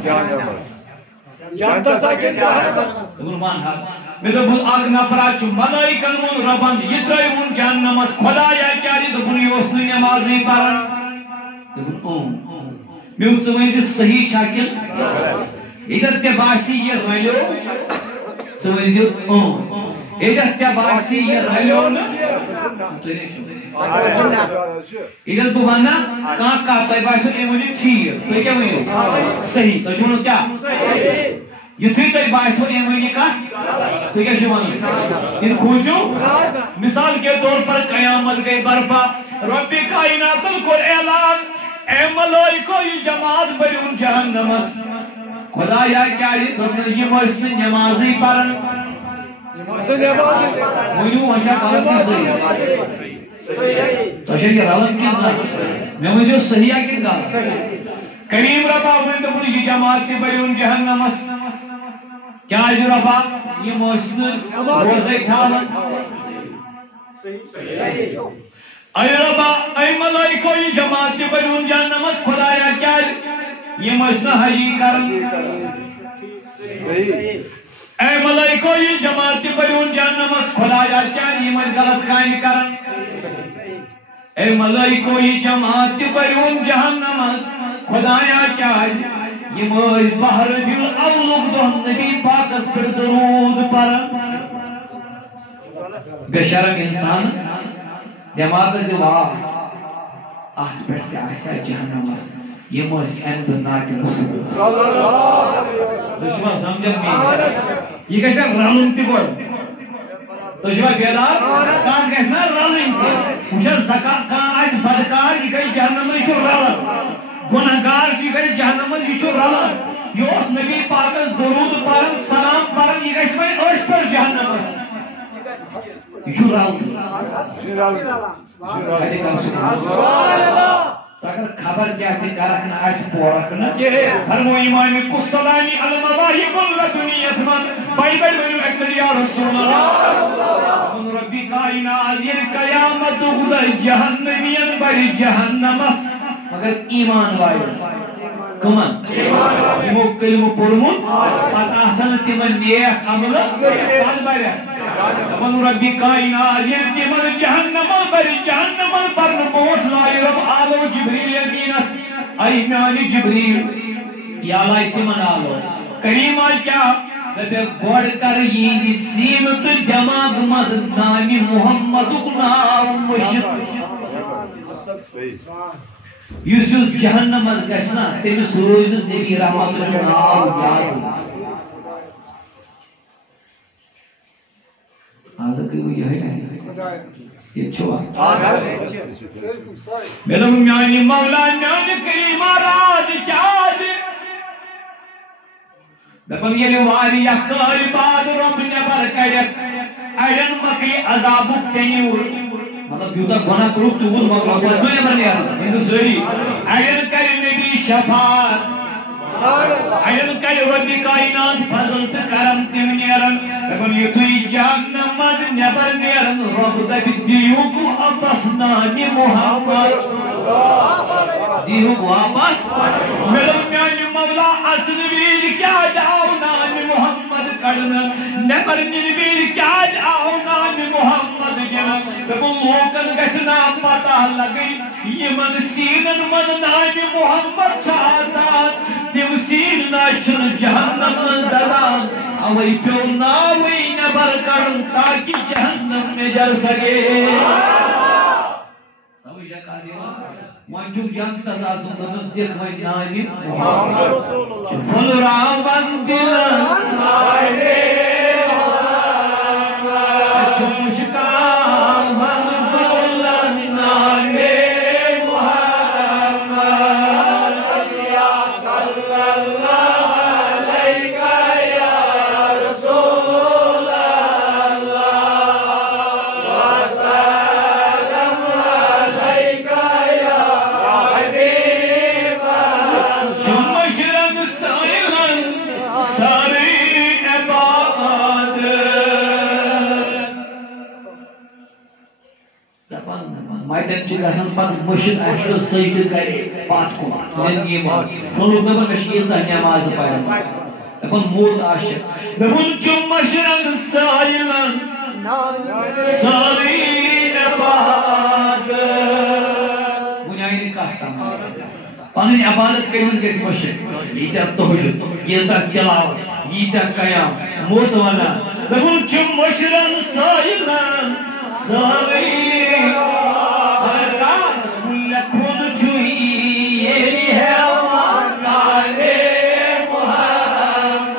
جنتا ساکن جہنم مان حض میں تو بس آگ نپرا چو ملائکن من ربان یترائی من جہنم اس خدا یا کیا جی تو بنی اسنی نمازی پرن میو ژٕ صحیح چھا کِنہٕ اگر ژےٚ باسی یہِ رلیو ژٕ ؤنۍزِ اگر ژےٚ باسی یہِ رلیو نہٕ اگر بہٕ وَنہٕ نا کانٛہہ کَتھ تۄہہِ باسیو أمۍ ؤنِو ٹھیٖک تُہۍ کیٛاہ ؤنِو صحیح تُہۍ چھُو وَنُن کیٛاہ یُتھُے تۄہہِ باسیو أمۍ ؤنہِ کَتھ تُہۍ کیٛاہ چھِو وَنُن یِن کھوٗژِو مثال کے طور پر قیامت گئی برپا رب کائناتن کوٚر اعلان اے ملائکو یہ جماعت بٔرِوُن جہنمس خدایا کیٛازِ دوٚپنہٕ یِم ٲسۍ نہٕ نٮ۪مازٕے پران ؤنِو وۄنۍ چھا غلط کِنہٕ صحیح تۄہہِ چھا یہِ رلان کِنہٕ نہ مےٚ ؤنۍزیو صحیح یا کِنہٕ غلط کریم ربا ووٚن دوٚپُن یہِ جماعت تہِ بٔرِوُن جہنمس کیٛازِ ربا یِم ٲسۍ نہٕ روزے تھاوان اے ربا اے ملائکو یہ جماعت تہِ بٔرِوُن جہنمس خدایا کیٛازِ یِم ٲسۍ نہٕ حجی کران اے ملائکو یہ جماعت تہِ بٔرِوُن جہنمس خدایا کیٛازِ یِم ٲسۍ غلط کامہِ کران اے ملائکو یہ جماعت تہِ بٔرِوُن جہنمس خدایا کیٛازِ یِم ٲسۍ بہر اولُک دۄہ نبی پاکس پٮ۪ٹھ درود پران بے شرم انسان دٮ۪ماغس دِ وار اتھ پٮ۪ٹھ تہِ آسیا جہنمس یِم ٲسۍ امہِ دۄہ ناتہِ رسول تُہۍ چھِوا سمجھان میٛٲنۍ یہِ گژھِ رلُن تہِ گۄڈٕ تُہۍ چھِوا بیدار کانٛہہ گژھِ نا رلٕنۍ تہِ وٕچھ حظ کانٛہہ آسہِ بدکار یہِ گژھِ جہنمس یہِ چھُ رلان گناہ گار چھُ یہِ گژھِ جہنمس یہِ چھُ رلان یہِ اوس نبی پاکس درود پران سلام پران یہِ گژھِ وۄنۍ أسۍ پٲٹھۍ جہنمس یہ چھو اگر خبر کیا تھی کرکنا اس پورکنا فرمو امام قسطلانی المواہب اللدنیت من بائبل میں اکبر یا رسول اللہ من ربی کائنات یہ قیامت خدا جہنمین بری جہنمس مگر ایمان وائی کمان یمو کلمہ پورمت پتہ آسان تمن نیک عمل پتہ بریا من ربی کائنات یہ تمن جہنم بری جہنم برن موت لائی رب آلو جبریل یمینس ای میانی جبریل یا لائی تمن آلو کریم آئی کیا دبے گوڑ کر یہ سینت دماغ مد نامی محمد نام مشت یُس جہنم مز گژھِ نا تٔمِس روزِ نہٕ نبی رحمت اللہ ناو یاد آز کٔرِو یِہوٚے نا ییٚتہِ چھُوا مےٚ دوٚپ میٛانہِ مولا میٛانہِ کریٖما رات چاد دَپان ییٚلہِ واریاہ کالہِ بعد رۄب نٮ۪بر کڑٮ۪کھ اڑٮ۪ن مۄکلہِ عذابُک ٹیٚنیوٗر مطلب یوٗتاہ گۄناہ کوٚرُکھ تیوٗت مۄکلو پَتہٕ نٮ۪بر نیران یِم سٲری اڑٮ۪ن کرِ نبی شفاعت اڑٮ۪ن کرِ رۄبِ کائنات فضل تہٕ کرن تِم نیرن دَپان یُتھُے جہنم منٛز نٮ۪بر نیرن رۄب دَپہِ دِیِوُکھ واپس نانہِ محمد دِیِوُکھ واپس مےٚ دوٚپ میٛانہِ مولا اژنہٕ وِزِ کیٛازِ آو نانہِ محمد کڑنہٕ نٮ۪بر نِنہٕ وِزِ کیٛازِ آو نانہِ محمد دِنہٕ دوٚپُن لوٗکن گژھِ نا پتہ لگٕنۍ یِمن سیٖنن منٛز نانہِ محمد چھُ آسان تِم سیٖن نا چھِنہٕ جہنم منٛز دزان اوے پیو ناوٕے نٮ۪بر کڑُن تاکہِ جہنم میں جل سکے سمجھ کتھ یِوان وۄنۍ چھُکھ جنتس آسُن دوٚپنس دِکھ وۄنۍ نانہِ محمد چھُ پھُلراوان دِلن چھُ مُشکاوان بولن نانہِ گژھان پتہٕ مٔشِد اَسہِ کٔر سۭتۍ کرِ پتھ کُن زندگی منٛز ووٚنُکھ دَپان مےٚ چھِ ییٖژاہ نٮ۪مازٕ پرِمژ دَپان موٗد عاشق دوٚپُن چھُ مشرق سٲیلن سٲرٕے عبادت وُنہِ آیہِ نہٕ کتھ سمجھ پنن عبادت کرمز گژھِ مشرق ییٖتیاہ تہجد ییٖتاہ تلاوت ییٖتیاہ قیام موت ونان دپُن چھُ مشرن سٲیلن سٲری لکھن چھُ ییٚلہِ ہٮ۪وان ناوِ محمد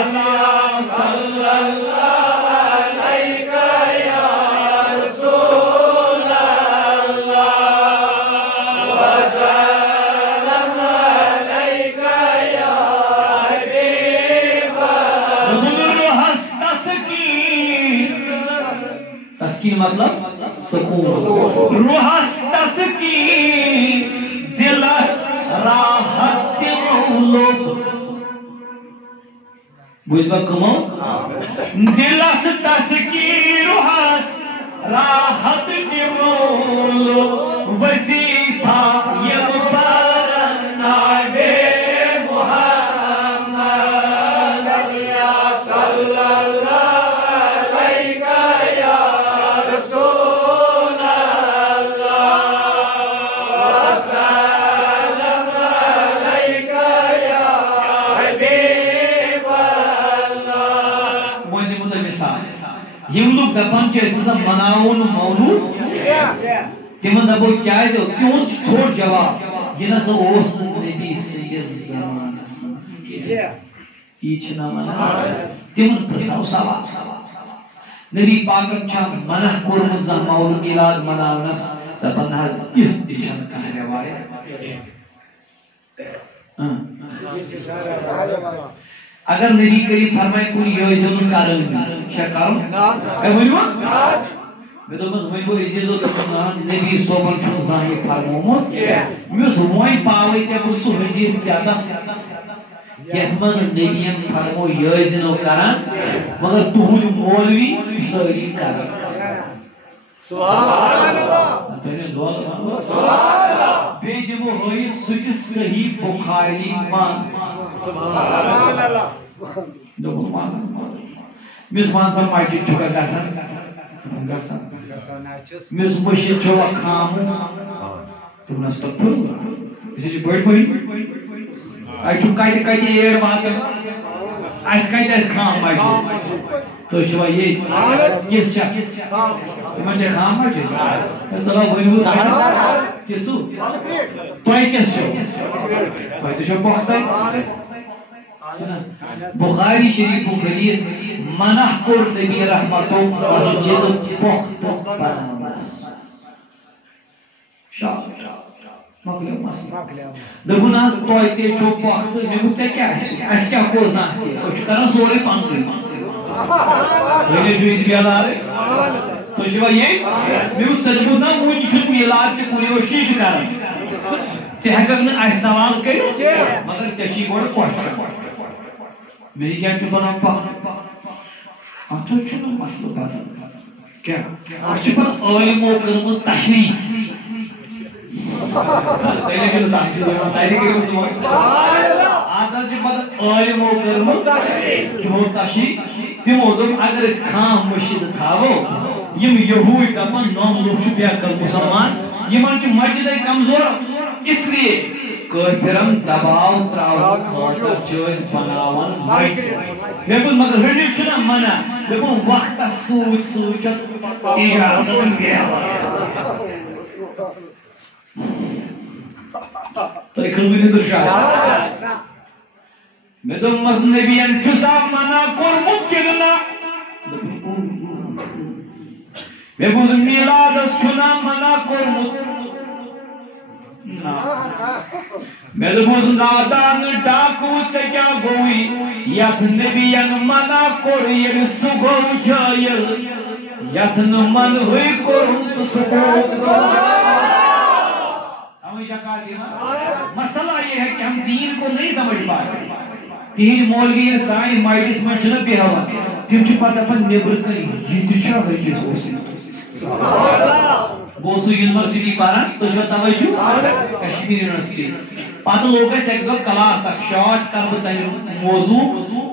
اللہ صلی اللہ علیہ یا رسول اللہ وسلم علیہ یا حبیب روحس تسکین مطلب سکون روحس تسکین دلس راحت مولوب بوجھوا کمو دلس تسکین روحس راحت مولوب وظیفہ یم پرن ناوِ محمد یا صلی اللہ علیہ یا رسول اللہ وسلم علیہ یا حبیب اللہ موجود مثال یم لوگ دپان چھ اسا مناون مولود تمن دپو کیا کیوں چھوڑ جواب یہ نہ سا اوس نبی سندس زمانس یہ چھنا منا تمن پرساو سوال نبی پاکن چھا منع کورمت زن مولود میلاد مناونس دپان نہ اس چھن کانٛہہ روایت اگر نبی کریم فرمائے کن یہ ضرور کرن شا کرو ونوا میں دوپس وۄنۍ گوٚو عزیزو نبی صوبن چھُنہٕ زانٛہہ فرمومُت مےٚ اوس وۄنۍ پاوے ژےٚ بہٕ سُہ حدیث ژےٚ یتھ منٛز نبیَن فرمو یہِ ٲسۍزنو کران مگر تُہُنٛد مولوی چھِ سٲری کران سبحان اللہ بیٚیہِ دِمو ہٲیِتھ سُہ تہِ صحیح بخاری منٛز سبحان اللہ دوٚپُن مان مِس مان سا مسجد چھُکھا گژھان گژھان مِس مٔشیٖد چھوا خامہٕ دوٚپنس تۄہہِ أسۍ چھِ بٔڑۍ بٔڑۍ اَسہِ چھُ کتہِ کتہِ ایڑ واتان اَسہِ کتہِ آسہِ خام مسجد تُہۍ چھِوا ییٚتہِ کِژھ چھےٚ تِمن چھےٚ خام مسجد تُلو ؤنِو تِژھٕ تۄہہِ کیٛاہ چھو تۄہہِ تہِ چھو پۄختَے بخاری شریفُک حدیث منع کوٚر نبی رحمتو مسجد پۄختہٕ بناونس مۄکلیو مسلہٕ دوٚپُن حظ تۄہہِ تے چھو پۄختہٕ مےٚ ووٚن ژےٚ کیٛاہ آسہِ اَسہِ کیٛاہ کوٚر زانٛہہ تہِ أسۍ چھِ کران سورُے پننُے تُہۍ نے چھِو ییٚتہِ بیلارٕے تُہۍ چھِوا ییٚتہِ مےٚ ووٚن ژےٚ دوٚپُکھ نہ وُنہِ چھُنہٕ میلاد تہِ کُنہِ أسۍ چھِ یہِ تہِ کران ژےٚ ہٮ۪ککھ نہٕ اَسہِ سوال کٔرِتھ مگر ژےٚ چھی گۄڈٕ کوسچن مےٚ کیٛاہ چھُ بنان پۄختہٕ اَتھ حظ چھُنہٕ مسلہٕ بدل کیٛاہ اَتھ چھِ پتہٕ عٲلمو کٔرمٕژ تشریح عالمو کٔرمٕژ کیٛاہ تشریح تِمو دوٚپ اگر أسۍ خام مٔشیٖد تھاوو یم یہوٗدۍ دپان نوٚم لُکھ چھِ بیقل مُسلمان یمن چھِ مسجدے کمزور اس لیے کٲفرن دباو تراونہٕ خٲطرٕ چھِ أسۍ بناوان مسجد مےٚ دوٚپ مگر حدیث چھُنہ منع دوٚپُن وقتس سۭتۍ سۭتۍ چھِ اجازت مِلان تۄہہِ کھٔژوٕ نِندٕر شاید مےٚ دوٚپمس نبیَن چھُسا منع کوٚرمُت کِنہٕ نہ مےٚ بوٗز میلادس چھُنا منع کوٚرمُت مےٚ دوٚپُس نادان ڈاکوٗ ژےٚ کیٛاہ گوٚوُے یتھ نبیَن منع کوٚر ییٚلہِ سُہ گوٚو جٲیِل یتھ نہٕ منعٕے کوٚرُن تہٕ سُہ گوٚو مسئلہ یہ ہے کہ ہم دین کو نہیں سمجھ پائے تین مولوی سائن مائلس میں چھنا بیہوان تم چھ پتہ پن نیبر کر یہ تہ چھا حدیث اوسمت بہٕ اوسُس یونیورسٹی پران تُہۍ چھوا توجہ کشمیر یونیورسٹی پتہٕ لوگ اسہِ اکہِ دۄہ کلاس اکھ شارٹ کر بہٕ تمہِ موضوع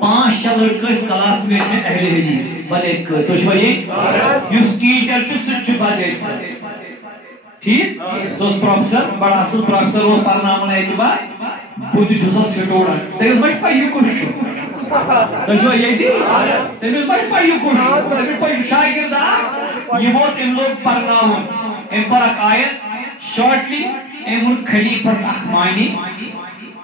5-6 لڑکہٕ ٲسۍ کلاس میٹ مےٚ اہل حدیث بدید کٲٹھۍ تُہۍ چھوا ییٚتہِ یُس ٹیچر چھُ سُہ تہِ چھُ بدید کٲٹھۍ ٹھیک سو پروفیسر بڑا اصل پروفیسر وہ پرنامن اعتبار بہت سٹوڈنٹ تمس ما پائی یہ کچھ تشو یہ تمس ما پائی یہ کچھ تمس پائی شاگرد یہ ووت ام لوگ پرناون ام پر اک آیت شارٹلی ام خلیفس اخ معنی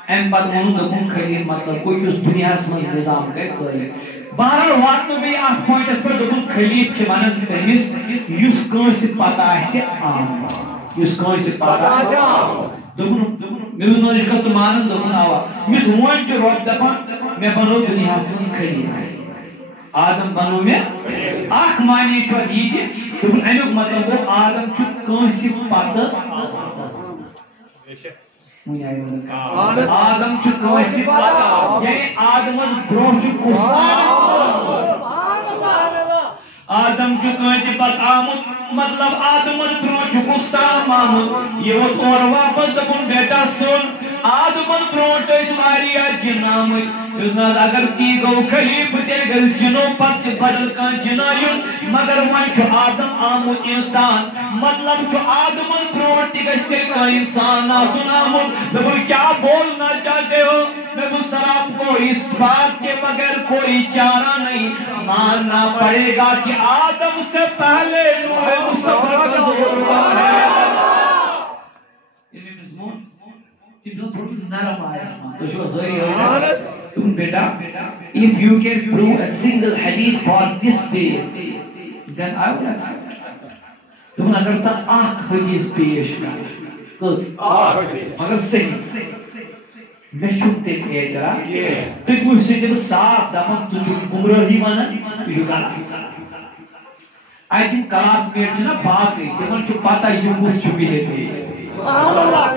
ام پتہ ون دپن خلیف مطلب کوئی اس دنیا من نظام کر قائم بہرحال واتنو بی ات پوائنٹس پر دپن خلیف چھ ونان تمس یس کانس پتہ آسہ عام یس کانس پتہ آسہ عام دپن مےٚ دوٚپ ژٕ مانان دوٚپُن اوا مس وۄنۍ چھُ رۄب دپان مےٚ بنوو دُنیاہس منٛز خلیٖفہٕ آدم بنوو مےٚ اکھ معنی چھُ اتھ یہِ تہِ دوٚپُن امیُک مطلب گوٚو آدم چھُ کٲنٛسہِ پتہٕ وۄنۍ آیہِ نہٕ کتھ آدم چھُ کٲنٛسہِ یعنی آدمس برونٛہہ چھُ کُس آدم چھُ کٲنٛسہِ پتہٕ آمُت مطلب آدمس برونٛہہ چھُ کُس تام آمُت یہِ ووت اورٕ واپس دوٚپُن بیٹا سُن آدمس برونٛٹھ ٲسۍ واریاہ جِن آمٕتۍ اگر تی گوٚو خلیٖفہٕ تیٚلہِ گژھِ جِنو پتہٕ تہِ بدل کانٛہہ جِنا یُن مگر وۄنۍ چھُ آدم آمُت اِنسان مطلب چھُ آدمس برونٛٹھ تہِ گژھِ تیٚلہِ کانٛہہ اِنسان آسُن آمُت دوٚپُن کیٛاہ بولنا چاہتے ہو میں وہ سر آپ کو اس بات کے بغیر کوئی چارہ نہیں ماننا پڑے گا کہ آدم سے پہلے نوح مصطفیٰ کا ظہور ہے یہ مضمون تم تھوڑی نرم آیا اس میں تو شو ظاہر ہے تم بیٹا if you can prove a single hadith for this page then I will accept تم اگر تا اکھ حدیث پیش کٔژ مگر صحیح میں چھُ تیٚلہِ اعتراض تُہۍ تہِ وٕچھِو تیٚلہِ صاف دپان ژٕ چھُکھ گمرٲہی ونان یہِ چھُ غلط اَتہِ یِم کلاس میٹ چھِ نا باقٕے تِمن چھُ پتہ یہِ کُس چھُ بِہِتھ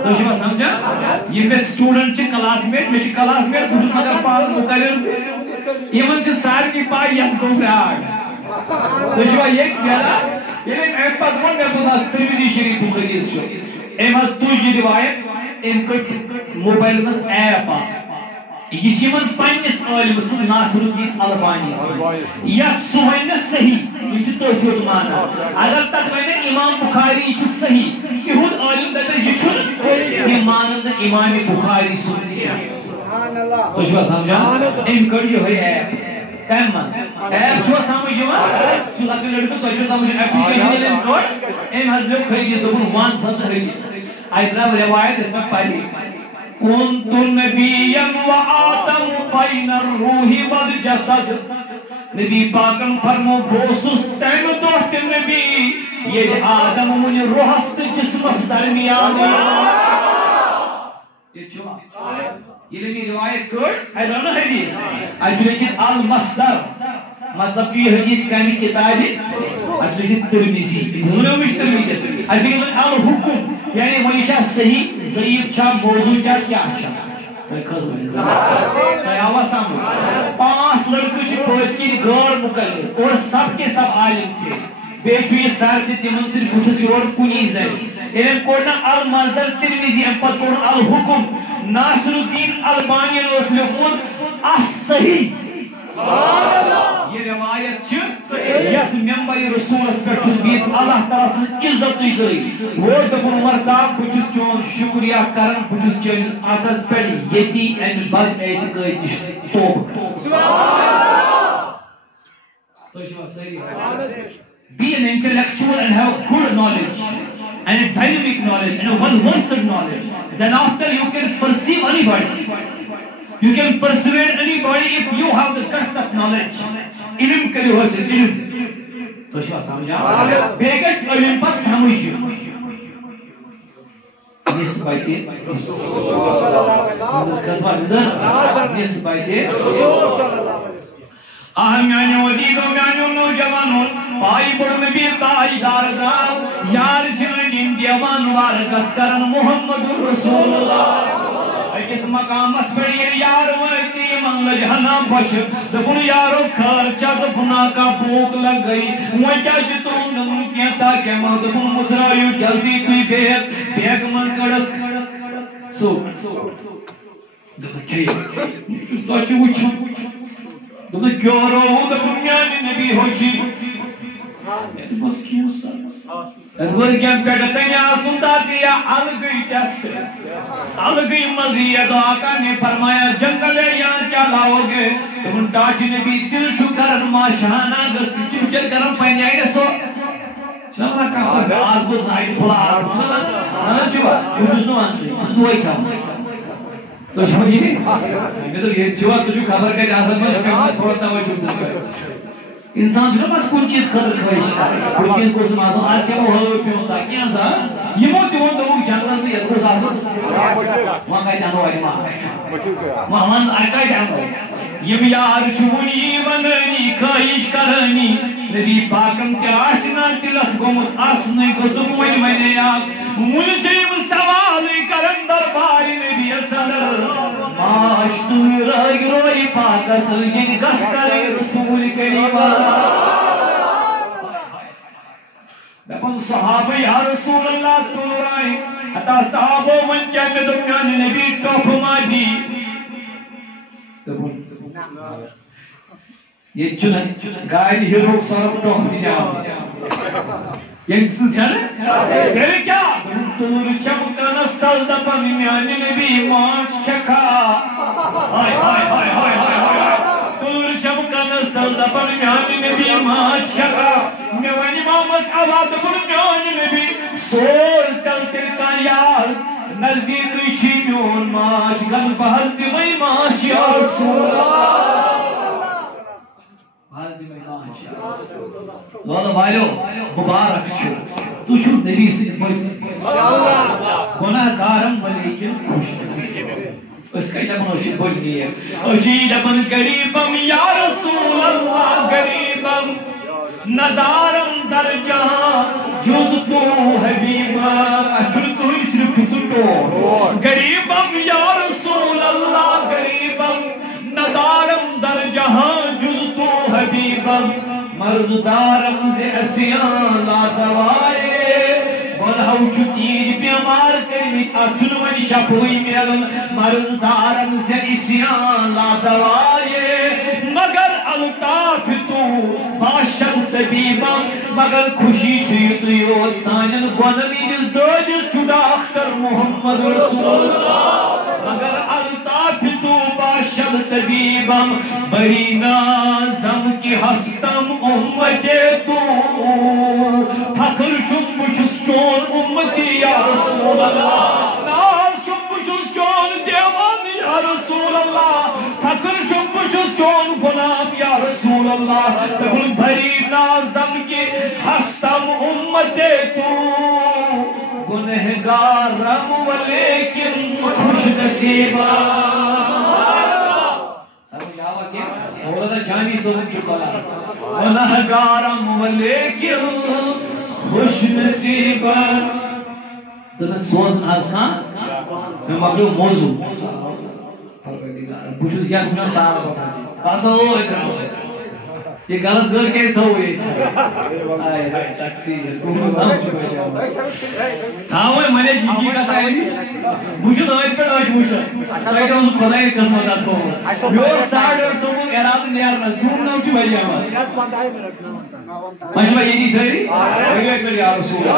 تُہۍ چھِوا سمجھان یِم مےٚ سٹوٗڈنٹ چھِ کلاس میٹ مےٚ چھِ کلاس میٹ بہٕ چھُس مگر پانہٕ مُقرر یِمن چھِ سارنٕے پاے یتھ گوٚو بیٛاکھ تُہۍ چھِوا ییٚتہِ نیران ییٚلہِ أمۍ اَمہِ پتہٕ ووٚن مےٚ دوٚپ حظ ترمذی شریٖفُک حدیٖث چھُ أمۍ حظ تُج یہِ رِوایت أمۍ کٔڑ موبایل منٛز ایپ اکھ یہ چھِ یِمن پننِس عٲلمہٕ سٕنٛز ناصر الدین البانی سٕنٛز یتھ سُہ وَنہِ صحیح یِم چھِ تٔتھۍ یوت مانان اگر تتھ وَنہِ امام بخاری یہِ چھُ صحیح یِہُنٛد عٲلم دپہِ یہِ چھُنہٕ تِم مانان نہٕ امام بخاری سُنٛد تہِ کینٛہہ تُہۍ چھِوا سمجھان أمۍ کٔڑ یِہوٚے ایپ کمہِ منٛز ایپ چھُوا سمجھ یِوان سُہ لۄکٕٹۍ لٔڑکہٕ تۄہہِ چھُو سمجھ ایپلِکیشن ییٚلہِ أمۍ کٔڑ أمۍ حظ لیوٚکھ حدیٖث دوٚپُن ون سا ژٕ حدیٖث اَتہِ درٛاو رِوایت یۄس مےٚ پَرِ كنت نبيا وآدم بين الروح والجسد نبی پاکن فرمو بوسس تمہ دۄہ تہِ نبی ییٚلہِ آدم وُنہِ روحس تہٕ جسمس درمیان ییٚلہِ مےٚ روایت کٔڑ اَتہِ درٛاو نہ حدیٖث اَتہِ چھُ لیکھِتھ المصدر مطلب چھُ یہِ حدیٖث کمہِ کِتابہِ اَتہِ چھُ لیکھِتھ ترمذی بوٗزیو مےٚ چھُ ترمذی اَتہِ چھُ لیکھِتھ الحکم یعنی وۄنۍ چھا صحیح ضعیف چھا موضوع چھا کیٛاہ چھا تۄہہِ کھٔژ وۄنۍ تۄہہِ آوا سمجھ پانٛژھ لڑکہٕ چھِ پٔتۍ کِنۍ غٲر مُقلد اور سب کے سب عالم تھے بیٚیہِ چھُ یہِ سر تہِ تِمن سۭتۍ بہٕ چھُس یورٕ کُنی زَنہِ ییٚلہِ أمۍ کوٚڑ نہ المصدر ترمذی اَمہِ پتہٕ کوٚڑُن الحکم ناصر الدین البانین اوس لیوٚکھمُت اصحیح یہ روایت یتھ ممبر رسولس پہ بہت اللہ تعالیٰ سن عزت گئی وہ دپن عمر صاحب بہت چون شکریہ کران بہت چٲنِس اتس پہ یتی امہ بد اعتقاد نش توبہ be an intellectual and have good knowledge and a dynamic knowledge and a well-versed knowledge, then after you can perceive anybody. You can persuade anybody if you have the guts of knowledge. Ilm kariyo hasil ilm. To shwa samjha. Begas ilm par samjhiyo. Nisbati. Kazvandır. Nisbati. میانو ودیدو میانو نوجوانوں پائی بڑھ میں بھی تائی داردار یار جنین دیوان وارکت کرن محمد رسول اللہ اکس مقام اس پر یہ یار ویتی منگل جہنا بچ دپن یارو خرچہ دپنا کا بھوک لگ گئی وجہ جتوں نم کیسا کہ ماں دپن مزرائیو جلدی توی بیگ من کڑک سو دپن کیا چوتا چوچو دپن کیوں رو دپن میانی نبی ہو چی بس کیا سر ادوز کیا پیٹا تنیا سنتا کیا الگئی ٹیسٹ الگئی مزید آقا نے فرمایا جنگل ہے یہاں کیا لاؤ گے تم ڈاچ نے بھی دل چھکرن ماشانا گس چمچر کرن پہنے آئے سو چلا کہتا آز بود نائٹ پھولا آرم سنا نا چوا مجھوز نو آنگی انوئی کام تو شما یہ میں تو یہ چوا تجھو خبر کہتے آسان میں شکر تھوڑا توجہ تجھ کر انسان چھو بس کن چیز خطر خواہش کر چیز کو سماسن آج کیا وہ ہوئے پہ ہوتا کیا سا یہ موتی ہوں تو جنگل میں یہ کو ساسن وہاں کہتے ہیں آج وہاں کہتے ہیں یہ بیار چھونی وننی خواہش کرنی نبی پاکم تیاشنا تلس گمت آسنی قسم ونی آگ ملچیم سوالی کرن دربار نبی صدر ماشتو راگ روی پاک اصل جن گھت کرے رسول کریم دپن صحابہ یا رسول اللہ تل رائے حتی صحابہ من جنت دنیان نبی ٹوپ مادی یہ چنہ گائن ہیروک سرم تو ہم دینے آمد یہ انسان چلے تیرے کیا تور چمکن استل دپن میان نبی مانچ کھکا ہائے ہائے ہائے ہائے ہائے ہائے تور چمکن استل دپن میان نبی مانچ کھکا میوانی مامس آباد دپن میان نبی سور تل تلکا یار نزدیک چی میون مانچ گن بہز دی مئی مانچ یا رسول اللہ لولا بھائیو مبارک چھو تو چھو نبی سے بلت گناہ کارم ولیکن خوش نصیب اس کا علم ہوشی بلتی ہے اجید من قریبم یا رسول اللہ قریبم ندارم در جہاں جز تو حبیبم اچھل کوئی صرف چھو قریبم یا رسول اللہ قریبم ندارم در جہاں جز تو حبیبم مرزدارم سے اسیان لا دوائے گناہو چھو تیج بیمار کرمی اچھن من شپوئی میلن مرزدارم سے اسیان لا دوائے مگر الطاف تو باشد طبیبم مگر خوشی چھیتو یو سانن گنمی دل دوجس چھوڑا اختر محمد رسول اللہ مگر الطاف تو باشد طبیبم بری نازم کی ہستم امت تو فخر چم بچس چون امتی یا رسول اللہ ناز چم بچس چون دیوان یا رسول اللہ فخر چم بچس چون غلام یا رسول اللہ تقول بری نازم کی ہستم امت تو گنہگارم ولیکن خوش نصیبہ مولانا جانی سمجھ چکا گنہگارم ولیکن خوش نصیبہ تو میں سوز آز کان میں مقلوب موضوع بچوز یا کنا سارا بتا جی پاسا ہو اکرام یہ غلط گھر کے تھا ہوئے آئے ہائے تقسیر تم نام چکا جاؤ ہاں وہ میں نے جی کا تھا بچوز آئے پر آج بچا تاکہ اس خدای قسمت آتا ہو جو ساڑھ اور تم اراد نیار نہ تم نام چی بھائی آمد مشبہ یہ نہیں سہری ایک ایک کر یا رسول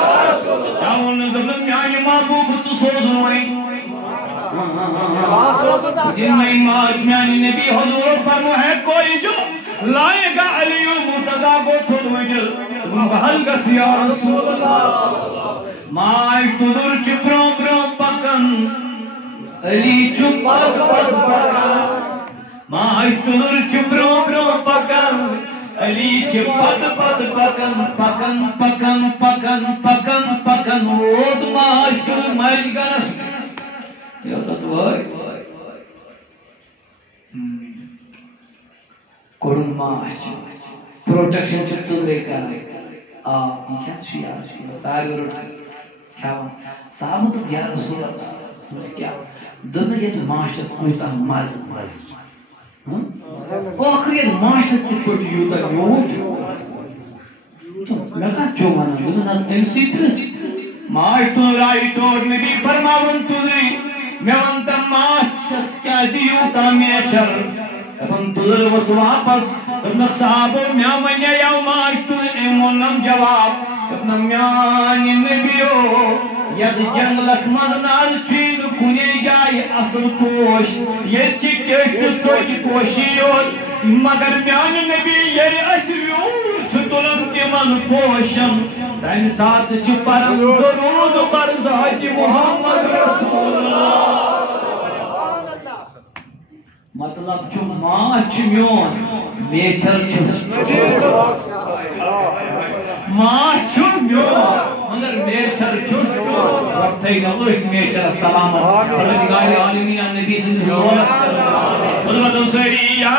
چاہون دبلن میانی محبوب تو سوز روئی جن میں ماج میانی نبی حضور فرمو ہے کوئی جو لائے گا علی المرتضی کو تھوڑ وجل بہل گس یا رسول اللہ مائی تدر چپروں بروں پکن علی چپت پت پکن مائی تدر چپروں بروں پکن علی چپت پت پکن پکن پکن پکن پکن پکن وود ماش تر ماش گرس یہ تتوائی کرن ماش پروٹیکشن چطور لے کر آپ یہ کیا شیعہ سارے روٹ کیا صاحب تو یا رسول اللہ تم سے کیا دنیا یہ ماش تس کوتا مز آخر یہ ماش تس کوتا یوتا یوت تو میں کہا جو مانا دنیا ایم سی پرس ماش تو رائی توڑ نبی فرماون تو دی میں ونتا ماش تس کیا دیوتا میچر اپن تدر وس واپس تم صحابو میں ونیا یا ماش تو وونم جواب دپنا میانی نبیو ید جنگلس مز نال چین کنے جائے اصل پوش یہ ٹیسٹ ژوچ پوشی یوت مگر میانی نبی یری اسویور چھتلن تمن پوشن تمہ سات چھ پرن درود بر ذات محمد رسول اللہ مطلب چھ ماں چھ میون نیچر چھ ماں چھ میون مگر نیچر چھ رب تھینا اس نیچر سلامت پروردگار عالمین نبی صلی اللہ علیہ وسلم خدمت سری یا